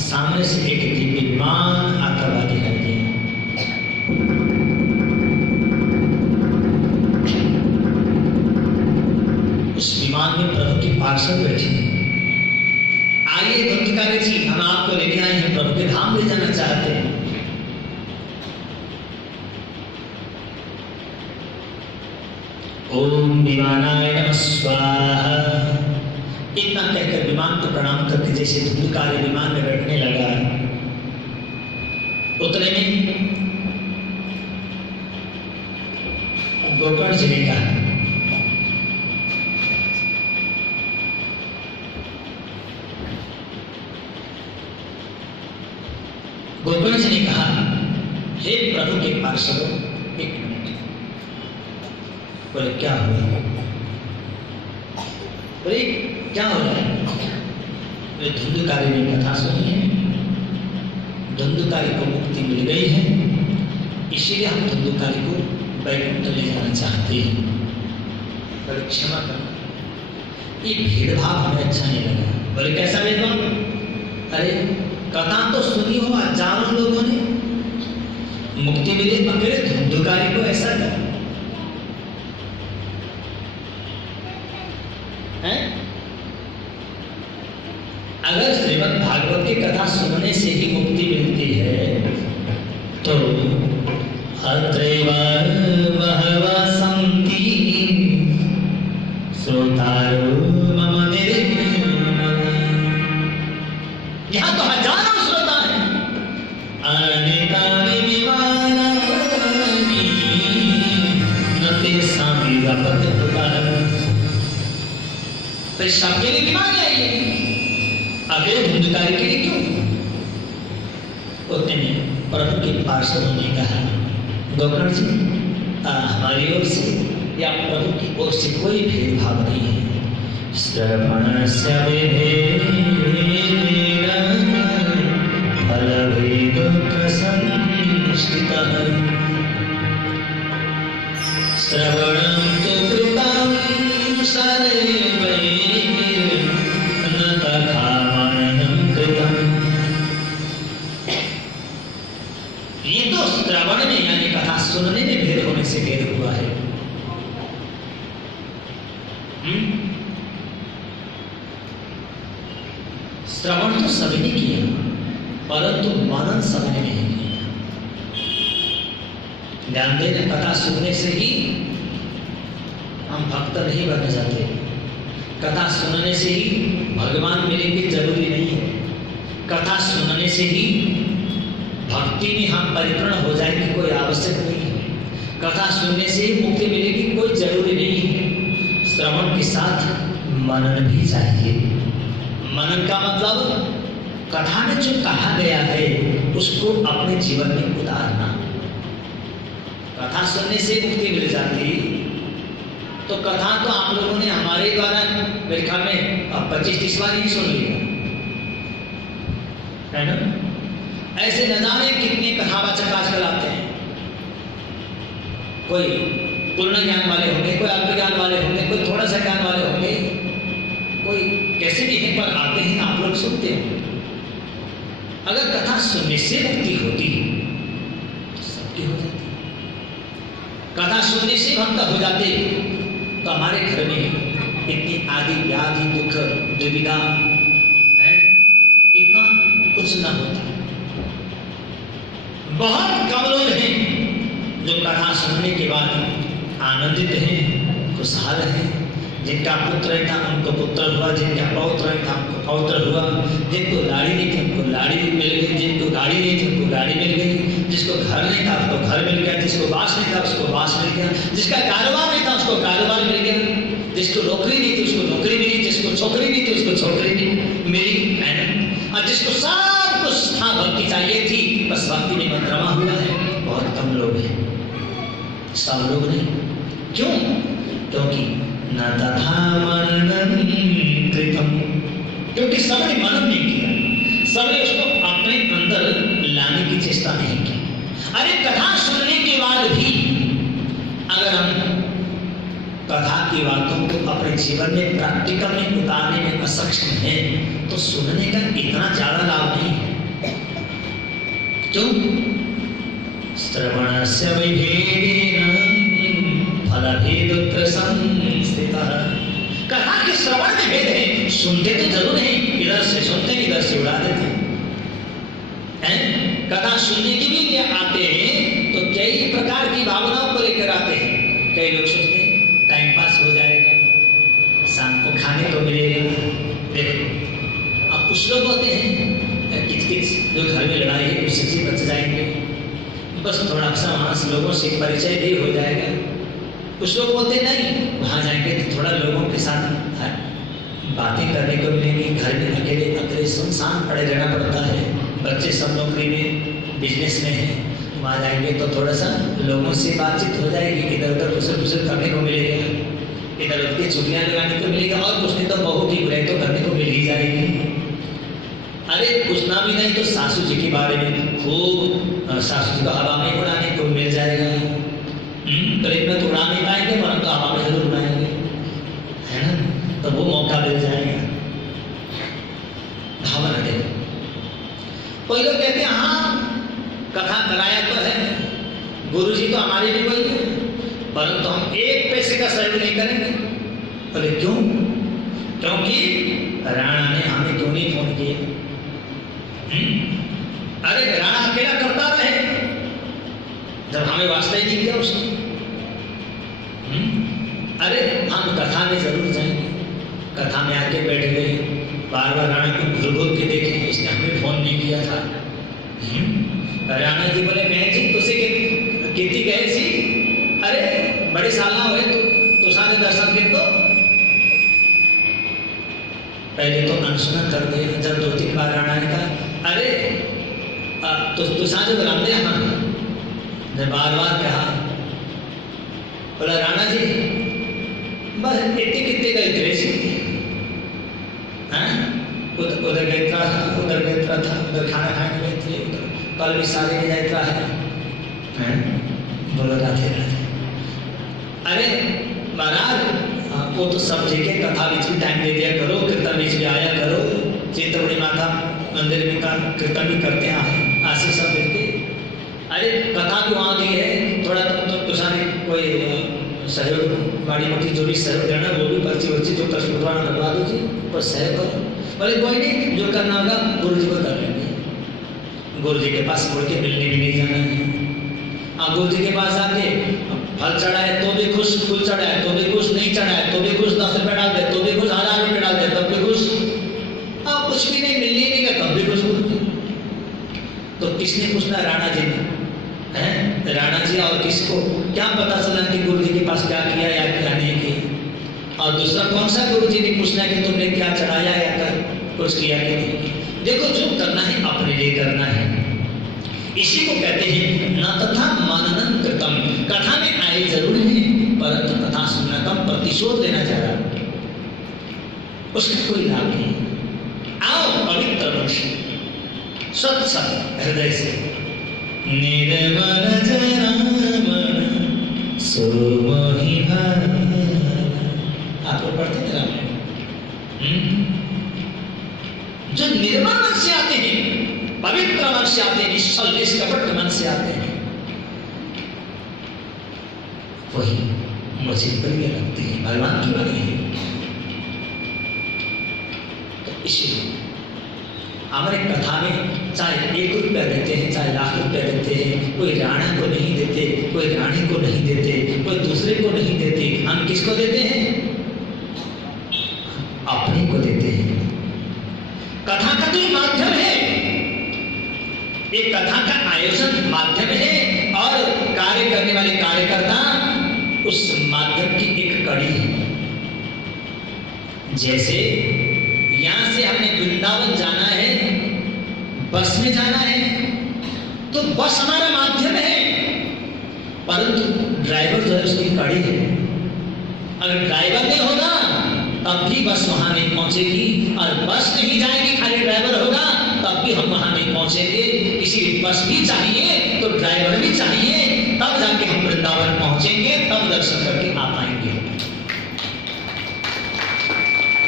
सामने से एक दिव्य विमान आता हुआ दिखाई दिया। उस विमान में प्रभु के पार्षद बैठे। आइए धुंधकारी जी, हम आपको लेने आए हैं, प्रभु के धाम ले जाना चाहते हैं। ओम विमानाय नमः स्वाहा। इतना कहकर विमान को प्रणाम करके जैसे धुंधकारी विमान में बैठने लगा, उतने में गोकर्ण जी ने कहा, गोकर्ण जी ने कहा, हे प्रभु के पार्षदों, एक मिनट। बोले क्या हुआ? बोले क्या हो रहा है? बोले धुंधकारी ने कथा सुनी है, धुंधकारी को मुक्ति मिल गई है, इसीलिए हम धुंधकारी को वैकुंठ ले जाना चाहते हैं। बोले क्षमा करना, ये भेदभाव हमें अच्छा नहीं लगा। बोले कैसा भेदभाव? अरे कथा तो सुनी हो हजारों लोगों ने, मुक्ति मिले अकेले धुंधकारी को ऐसा कर है? अगर श्रीमद् भागवत की कथा सुनने से ही मुक्ति मिलती है तो अत्रैव बहवः सन्ति श्रोतारो मम निर्मम। यहाँ तो हजारों श्रोता हैं। अनेकानि विमानानि न तेषां विवपति पुनः। तो सबके लिए विमान आइए, अकेले धुंधकारी के लिए क्यों? उतने में प्रभु के पार्षदों ने कहा, गोकर्ण जी, हमारी ओर से या प्रभु की ओर से कोई भेदभाव नहीं है। श्रवणस्य विभेदेन फलभेदोऽत्र संस्थितः। श्रवणं तु कृतं सर्वैः न तथा मननं कृतम्। ये तो श्रवण में यानी कथा सुनने में भेद होने से भेद हुआ है। श्रवण तो सभी ने किया, परंतु मनन सभी ने नहीं किया। ध्यान देना, कथा सुनने से ही हम भक्त नहीं बन जाते। कथा सुनने से ही भगवान मिलेंगे जरूरी नहीं है। कथा सुनने से ही भक्ति में हम परिपूर्ण हो जाएंगे कोई आवश्यक नहीं है। कथा सुनने से ही मुक्ति मिलेगी कोई जरूरी नहीं है। श्रवण के साथ मनन भी चाहिए। मनन का मतलब कथा में जो कहा गया है उसको अपने जीवन में उतारना। कथा सुनने से मुक्ति मिल जाती तो कथा तो आप लोगों ने हमारे द्वारा मेरे ख्याल में 25-30 बार ही सुन लिया है ना। ऐसे न जाने कितने कथावाचक आजकल आते हैं। कोई पूर्ण ज्ञान वाले होंगे, कोई अल्प ज्ञान वाले होंगे, कोई थोड़ा सा ज्ञान वाले होंगे, कोई कैसे भी है, पर आते हैं, आप लोग सुनते हो। अगर कथा सुनने से मुक्ति होती तो सबकी हो जाती। कथा सुनने से भक्त हो जाते तो हमारे घर में इतनी आदि व्याधि दुख दुविधा है इतना कुछ न होता। बहुत कम लोग हैं जो कथा सुनने के बाद आनंदित हैं, खुशहाल हैं। जिनका पुत्र था उनको पुत्र हुआ, जिनका पौत्र था उनको पौत्र हुआ, जिनको लाड़ी नहीं थी उनको लाड़ी मिल गई, जिनको गाड़ी नहीं थी उनको गाड़ी मिल गई, जिसको घर नहीं था उसको घर मिल गया, जिसको बास नहीं था उसको बास मिल गया, जिसका कारोबार नहीं था उसको कारोबार मिल गया, जिसको नौकरी नहीं थी उसको नौकरी मिली, जिसको छोकरी नहीं थी उसको छोकरी मिली है ना। और जिसको सब कुछ था, भक्ति चाहिए थी, बस भक्ति में मंत्रमा हुआ है, बहुत कम लोग हैं। सब लोग नहीं। क्यों? क्योंकि न तथा मननं कृतं क्योंकि सबने मनन नहीं किया, सबने उसको अपने अंदर लाने की चेष्टा नहीं की। अरे कथा सुनने के बाद भी अगर हम कथा की बातों को अपने जीवन में प्रैक्टिकल में उतारने में असक्षम हैं तो सुनने का इतना ज्यादा लाभ नहीं है। क्यों? श्रवणस्य विभेदेन फलभेदत्र संस्थितः। कथा के श्रवण में भेद है, सुनते तो जरूर है, इधर से सुनते इधर से उड़ा देते हैं। कथा सुनने के लिए आते हैं तो कई प्रकार की भावनाओं को लेकर आते हैं। कई लोग सोचते हैं टाइम पास हो जाएगा, शाम को खाने को मिलेगा। देखो अब कुछ लोग होते हैं किच-किच, जो घर में लड़ाई है उससे जी बच जाएंगे, बस थोड़ा सा वहाँ से लोगों से परिचय भी हो जाएगा। कुछ लोग बोलते नहीं, वहाँ जाएंगे तो थोड़ा लोगों के साथ बातें करने को मिलेंगी। घर में अकेले अकेले सुनसान पड़े रहना पड़ता है, बच्चे सब नौकरी में बिजनेस में हैं, वहाँ जाएंगे तो थोड़ा सा लोगों से बातचीत हो जाएगी, इधर उधर गुसर करने को मिलेगा, इधर उधर की छुट्टियाँ लगाने को मिलेगा, और कुछ नहीं तो बहू की बुराई तो करने को मिल ही जाएगी। अरे कुछ ना भी नहीं तो सासू जी के बारे में खूब सासू जी को हवा में उड़ाने को मिल जाएगा। प्रेम में तो उड़ा नहीं पाएंगे परंतु हवा में जरूर उड़ाएंगे, है ना? तो वो मौका मिल जाएगा। भावना देखो, कोई लोग कहते हैं हाँ कथा कराया तो है, गुरुजी तो हमारे लिए वही है, परंतु हम एक पैसे का सहयोग नहीं करेंगे। बोले क्यों? क्योंकि राणा ने हमें क्यों नहीं फोन किया? अरे राणा अकेला करता रहे जब हमें वास्ता ही नहीं किया उसने। अरे हम कथा में जरूर जाएंगे, कथा में आके बैठ गए, बार बार राणा को घूर घूर के देखे, इसने हमें फोन नहीं किया था। राणा जी बोले मैं जी तुझे कितनी गए सी, अरे बड़े साल ना हुए तो सारे दर्शन के तो पहले तो अनसुना कर दे। जब 2-3 बार राणा ने कहा अरे तो साझे बुलाते हैं, हाँ जब बार बार कहा, बोला राणा जी बस इतने कितने गए थे सी, उधर गए था, उधर गए था, उधर खाना खाने गए थे, उधर कल भी सारे में जाता है। बोला राधे राधे। अरे महाराज वो तो सब जगह कथा बीच में टाइम दे दिया करो, कीर्तन बीच में आया करो, चिंतामणि माता मंदिर में का कीर्तन भी करते हैं आशीष सब मिलके। अरे कथा भी वहाँ गई है, थोड़ा तो सारे कोई सहयोग माड़ी मोटी जो भी सहयोग देना वो भी पर्ची वर्ची जो कृष्ण भगवान लगवा दो जी, पर सहयोग करो। बोले कोई नहीं, जो करना होगा गुरु जी को कर लेंगे, गुरु जी के पास मुड़ के मिलने भी नहीं जाना है। आप गुरु जी के पास आके फल चढ़ाए तो भी खुश, फूल चढ़ाए तो भी खुश, नहीं चढ़ाए तो भी खुश, 10 रुपये डाल दे तो भी खुश, 1000 रुपये डाल दे तब भी खुश, आप कुछ भी नहीं मिलने नहीं गया तब भी खुश होते। तो किसने पूछना? राणा जी ने, है राणा जी, और किसको क्या पता चला कि गुरु जी के पास क्या किया या क्या नहीं किया? और दूसरा कौन सा गुरु जी ने पूछना कि तुमने क्या चढ़ाया या कर कुछ किया कि नहीं? देखो जो करना है अपने लिए करना है, इसी को कहते हैं न तथा मननम कृतम। कथा में आए जरूर है परंतु कथा सुनना कम, प्रतिशोध लेना जा रहा, उसका कोई लाभ नहीं। आओ पवित्र वंश स्वच्छ हृदय से, निर्मल जनामन सोमहि भाव। आप लोग पढ़ते थे रामायण? जो निर्मल मन से आते हैं, पवित्र मन से आते हैं, निश्चल निष्कपट मन से आते हैं, वही मुझे प्रिय लगते हैं, भगवान की वाणी है। तो इसलिए हमारे कथा में चाहे 1 रुपया देते हैं, चाहे लाख रुपया देते हैं, कोई राणा को नहीं देते, कोई रानी को नहीं देते, कोई दूसरे को नहीं देते, हम किसको देते हैं? अपने को देते हैं। कथा का तो माध्यम है, एक कथा का आयोजन माध्यम है, और कार्य करने वाले कार्यकर्ता उस माध्यम की एक कड़ी है। जैसे यहां से हमने वृंदावन जाना है, बस में जाना है, तो बस हमारा माध्यम है, परंतु ड्राइवर जो है उसकी कड़ी है। अगर ड्राइवर नहीं होगा तब भी बस वहां नहीं पहुंचेगी, और बस नहीं जाएगी, खाली ड्राइवर होगा तब भी हम वहां नहीं पहुंचेंगे। इसीलिए बस भी चाहिए तो ड्राइवर भी चाहिए, तब जाके हम वृंदावन पहुंचेंगे, तब दर्शन करके आ पाएंगे।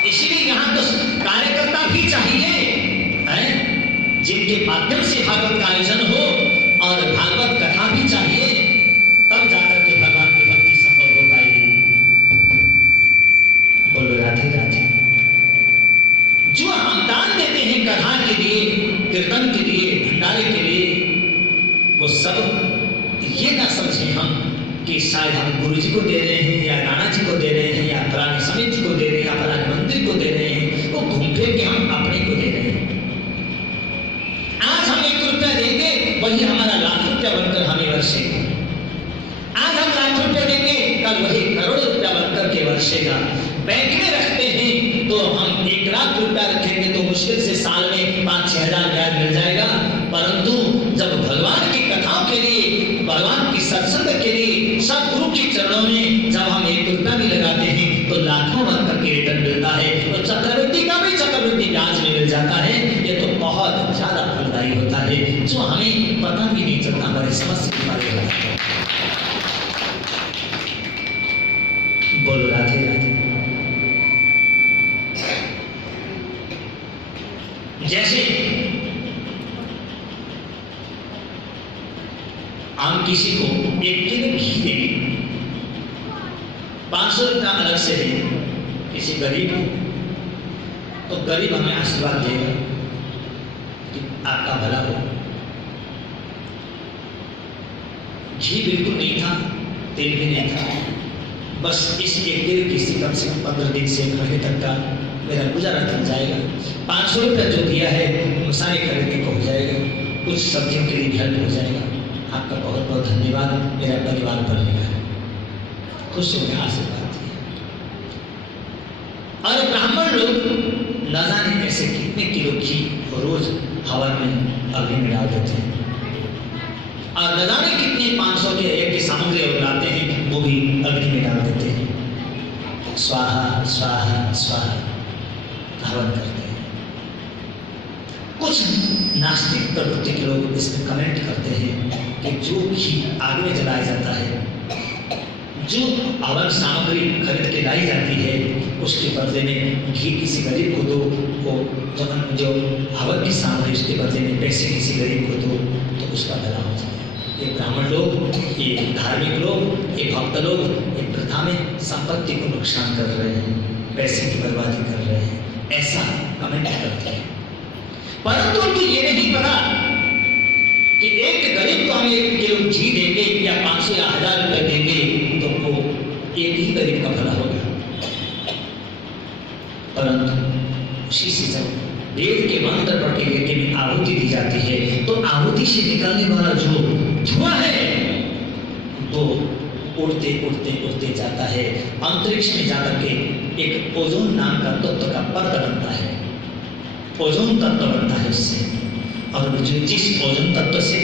इसीलिए यहाँ तो कार्यकर्ता भी चाहिए, है जिनके माध्यम से भागवत का आयोजन हो, और भागवत कथा भी चाहिए, तब जाकर के भगवान की भक्ति संभव हो पाएगी। बोलो राधे राधे। जो हम दान देते हैं कथा के लिए, कीर्तन के लिए, भंडारे के लिए, वो सब ये ना समझें हम कि शायद हम गुरु जी को दे रहे हैं, या राणा जी को दे रहे हैं, या फलानी समिति को दे रहे हैं, या फलाने मंदिर को दे रहे हैं। वो घूम फिर के हम अपने को दे रहे हैं। आज हम 1 रुपया देंगे, वही हमारा लाख रुपया बनकर हमें वर्षेगा। आज हम लाख रुपया देंगे, कल वही करोड़ रुपया बनकर के वर्षेगा। बैंक में रखते हैं तो हम 1 लाख रुपया रखेंगे तो मुश्किल से साल में 5-6 हजार ब्याज मिल जाएगा। परंतु जब भगवान की कथाओं के लिए, भगवान की सत्संग के लिए, सदगुरु के चरणों में जब हम 1 रुपया भी लगाते हैं तो लाखों बनकर के रिटर्न मिलता है, तो चक्रवृद्धि का भी चक्रवृद्धि ब्याज में मिल जाता है। ये तो बहुत ज्यादा फलदायी होता है, जो हमें पता भी नहीं चलता, हमारी समझ से बारे होता है। बोलो राधे राधे। जैसे हम किसी को 1 किलो घी देंगे, 500 रुपया अलग से देंगे किसी गरीब को, तो गरीब हमें आशीर्वाद देगा कि आपका भला हो। घी बिल्कुल नहीं था, तेल भी नहीं था, बस इस 1 किलो की कम से कम 15 दिन से 1 महीने तक का मेरा गुजारा चल जाएगा। 500 रुपया जो दिया है सारे खरीदने को हो जाएगा, कुछ सब्जियों के लिए हेल्प हो जाएगा। आपका बहुत बहुत धन्यवाद, मेरा परिवार बढ़ेगा। खुश होकर आशीर्वाद दिया। और ब्राह्मण लोग न जाने कैसे कितने किलो घी रोज हवन में अग्नि में डाल देते हैं, और न जाने कितने 500 के एक की सामग्री और लाते हैं, वो भी अग्नि में डाल देते हैं। स्वाहा स्वाहा स्वाहा हवन करते हैं। कुछ नास्तिक प्रवृत्ति के लोग इसमें कमेंट करते हैं कि जो घी आग में जलाया जाता है, जो हवन सामग्री खरीद के लाई जाती है, उसके बदले में घी किसी गरीब को दो, वो जो हवन की सामग्री उसके बदले में पैसे किसी गरीब को दो, तो उसका भला हो जाए। ये ब्राह्मण लोग, ये धार्मिक लोग, ये भक्त लोग ये प्रथा में संपत्ति को नुकसान कर रहे हैं, पैसे की बर्बादी कर रहे हैं, ऐसा कमेंट करते हैं। परंतु उनको ये नहीं पता कि एक गरीब को हम 1 किलो घी देंगे या 500 या 1000 रुपए देंगे तो वो एक ही गरीब का भला होगा। परंतु उसी से जब वेद के मंत्र पढ़ के यज्ञ में आहुति दी जाती है, तो आहुति से निकलने वाला जो धुआं है वो उड़ते उड़ते उड़ते जाता है, अंतरिक्ष में जाकर के एक ओजोन नाम का तत्व का परत बनता है, ओजोन तत्व बनता है उससे। और जिस ओजोन तत्व से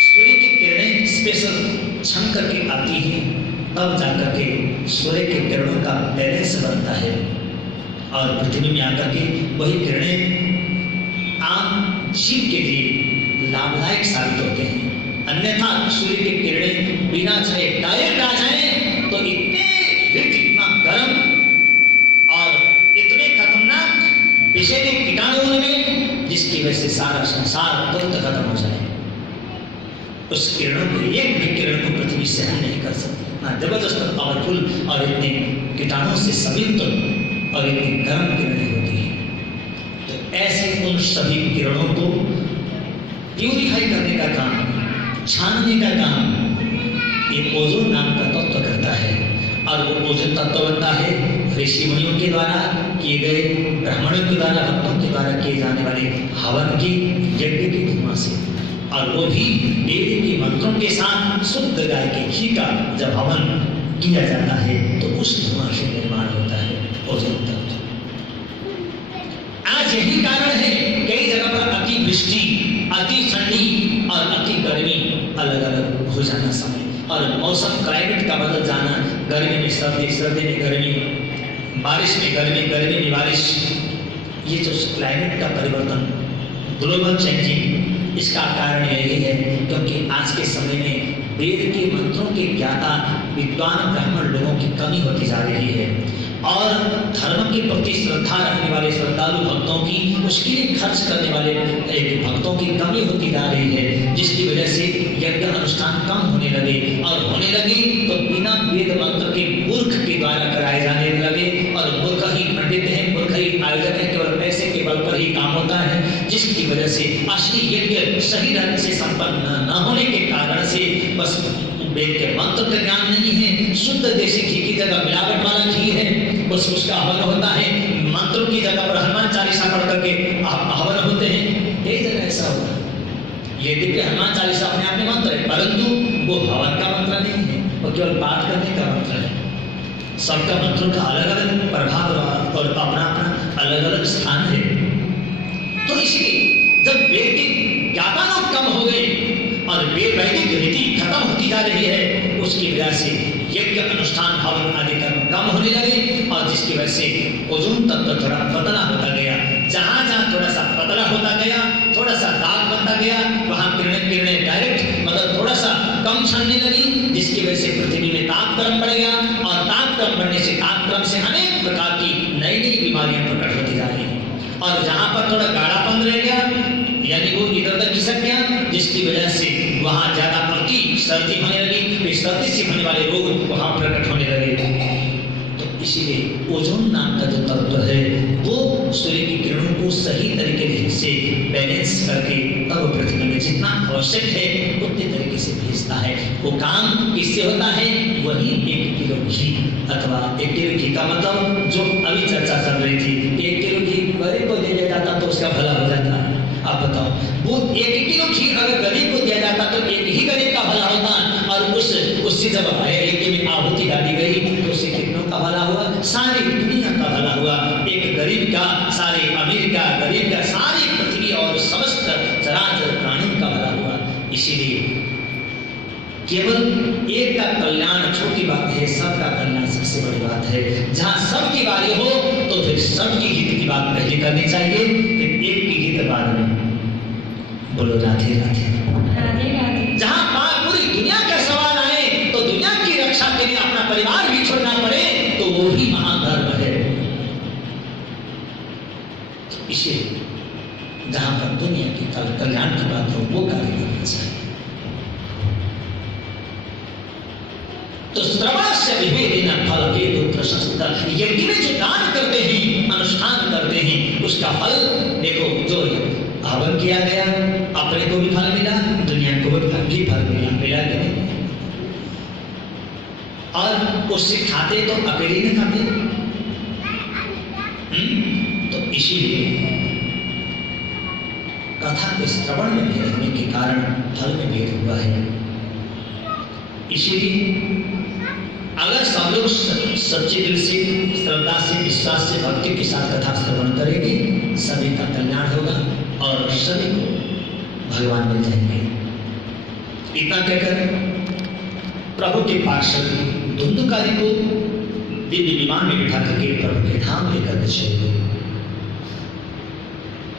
सूर्य की किरणें स्पेशल छन करके आती हैं, तब जाकर के सूर्य के किरणों का बैलेंस बनता है, और पृथ्वी में आकर के वही किरणें आम जीव के लिए लाभदायक साबित होते हैं। अन्यथा सूर्य की किरणें बिना चाहे डायरेक्ट आ जाएं तो इतना गर्म और इतने खतरनाक विषैले कीटाणु में, जिसकी वजह से सारा संसार तुरंत खत्म हो जाए। उस किरणों को, एक भी किरण को पृथ्वी सहन नहीं कर सकती, ना जबरदस्त पावरफुल और इतने कीटाणुओं से संयुक्त और इतनी गर्म किरणें होती है। तो ऐसे उन सभी किरणों को प्यूरिफाई करने का काम, छानने का काम ये ओजोन नाम का तत्व करता है। और वो ओजोन तत्व बनता है ऋषि मुनियों के द्वारा किए गए, ब्राह्मणों के द्वारा, भक्तों के द्वारा किए जाने वाले हवन की, यज्ञ की धुआं से, और वो भी वेद के मंत्रों के साथ शुद्ध गाय के घी का जब हवन किया जाता है तो उस धुआं से निर्माण होता है ओजोन तत्व। आज यही कारण है कई जगह पर अति वृष्टि, अति ठंडी और अति गर्मी अलग अलग हो जाना समय, और मौसम क्लाइमेट का बदल जाना, गर्मी में सर्दी, सर्दी में गर्मी, बारिश में गर्मी, गर्मी में बारिश, ये जो क्लाइमेट का परिवर्तन, ग्लोबल चेंजिंग, इसका कारण यही है क्योंकि आज के समय में वेद के मंत्रों के ज्ञाता विद्वान ब्राह्मण लोगों की कमी होती जा रही है और धर्म के प्रति श्रद्धा रखने वाले श्रद्धालु भक्तों की, उसके लिए खर्च करने वाले भक्तों की कमी होती जा रही है, जिसकी वजह से यज्ञ अनुष्ठान कम होने लगे और होने लगे तो बिना वेद मंत्र के मूर्ख के द्वारा कराए जाने लगे और मूर्ख ही पंडित है, मूर्ख ही आयोजक है, केवल पैसे के बल पर ही काम होता है, जिसकी वजह से असली यज्ञ सही ढंग से संपन्न न होने के कारण से बस वेद के मंत्र का ज्ञान नहीं है, शुद्ध देसी घी की जगह मिलावट वाला घी है, बस उसका हवन होता है, मंत्रों की जगह पर हनुमान चालीसा पढ़ करके हवन होते हैं, कई जगह ऐसा होता है। ये दिव्य हनुमान चालीसा अपने आप में मंत्र है, परंतु वो हवन का मंत्र नहीं है, वो केवल पाठ करने का मंत्र है। सबका मंत्रों का अलग अलग प्रभाव और अपना अपना अलग अलग स्थान है। तो इसलिए जब वेद के ज्ञाता लोग कम हो गए और वैदिक रीति खत्म होती जा रही है, उसकी वजह से यज्ञ अनुष्ठान हवन आदि कर्म कम होने लगे और जिसकी वजह से ओजोन तत्व थोड़ा पतला होता गया। जहां जहां थोड़ा सा पतला होता गया, थोड़ा सा दाग बनता गया, वहां किरणें डायरेक्ट मतलब थोड़ा सा कम छड़ने लगी, जिसकी वजह से पृथ्वी में तापक्रम बढ़ गया और तापक्रम बढ़ने से तापक्रम से अनेक प्रकार की नई नई बीमारियां प्रकट होती जा रही हैं और जहां पर थोड़ा गाढ़ापन रह गया यानी वो इधर उधर खिसक गया, जिसकी वजह से वहां ज्यादा अति सर्दी होने लगी, इस सर्दी से होने वाले रोग वहां प्रकट होने लगे। तो इसीलिए ओजोन नाम का जो तत्व है वो सूर्य की किरणों को सही तरीके से बैलेंस करके तब पृथ्वी में जितना आवश्यक है उतने तरीके से भेजता है। वो काम किससे होता है? वही 1 किलो घी अथवा 1 किलो घी का मतलब जो अभी चर्चा चल रही थी, 1 किलो घी गरीब को दे दिया जाता तो उसका भला हो जाता। आप बताओ, वो 1 किलो घी अगर गरीब को दिया जाता तो एक ही गरीब का भला होता और उससे जब यज्ञ में आहुति डाली गई तो उससे कितनों का भला हुआ? सारी दुनिया का भला हुआ। एक गरीब का, सारे अमीर का, गरीब का, सारी पृथ्वी और समस्त चराचर प्राणियों का भला हुआ। इसीलिए केवल एक का कल्याण छोटी बात है, सबका कल्याण सबसे बड़ी बात है। जहां सबकी बारी हो तो फिर सबकी हित की बात पहले करनी चाहिए, फिर एक की हित बाद में। बोलो राधे राधे। राधे राधे। जहां पूरी दुनिया का सवाल आए तो दुनिया की रक्षा के लिए अपना परिवार भी छोड़ना पड़े तो वो ही महाधर्म है। इसीलिए जहां पर दुनिया की कल्याण की बात हो वो कार्य करना चाहिए। तो श्रवणस्य विभेदेन फलभेदो प्रशस्त। यज्ञ में जो दान करते हैं, अनुष्ठान करते हैं, उसका फल देखो, जो हवन किया गया अपने को भी फल मिला, दुनिया को भी फल मिला कि नहीं? और उससे खाते तो अकेले नहीं खाते। तो इसीलिए कथा के श्रवण में भेद होने के कारण फल में भेद हुआ है। इसीलिए अगर सब लोग सच्चे दिल से, श्रद्धा से, विश्वास से, भक्ति के साथ कथा श्रवण करेंगे, सभी का कल्याण होगा और सभी को भगवान मिल जाएंगे। इतना कहकर प्रभु के पार्षद धुंधुकारी को दिव्य विमान में बिठा करके प्रभु के धाम लेकर चले गए।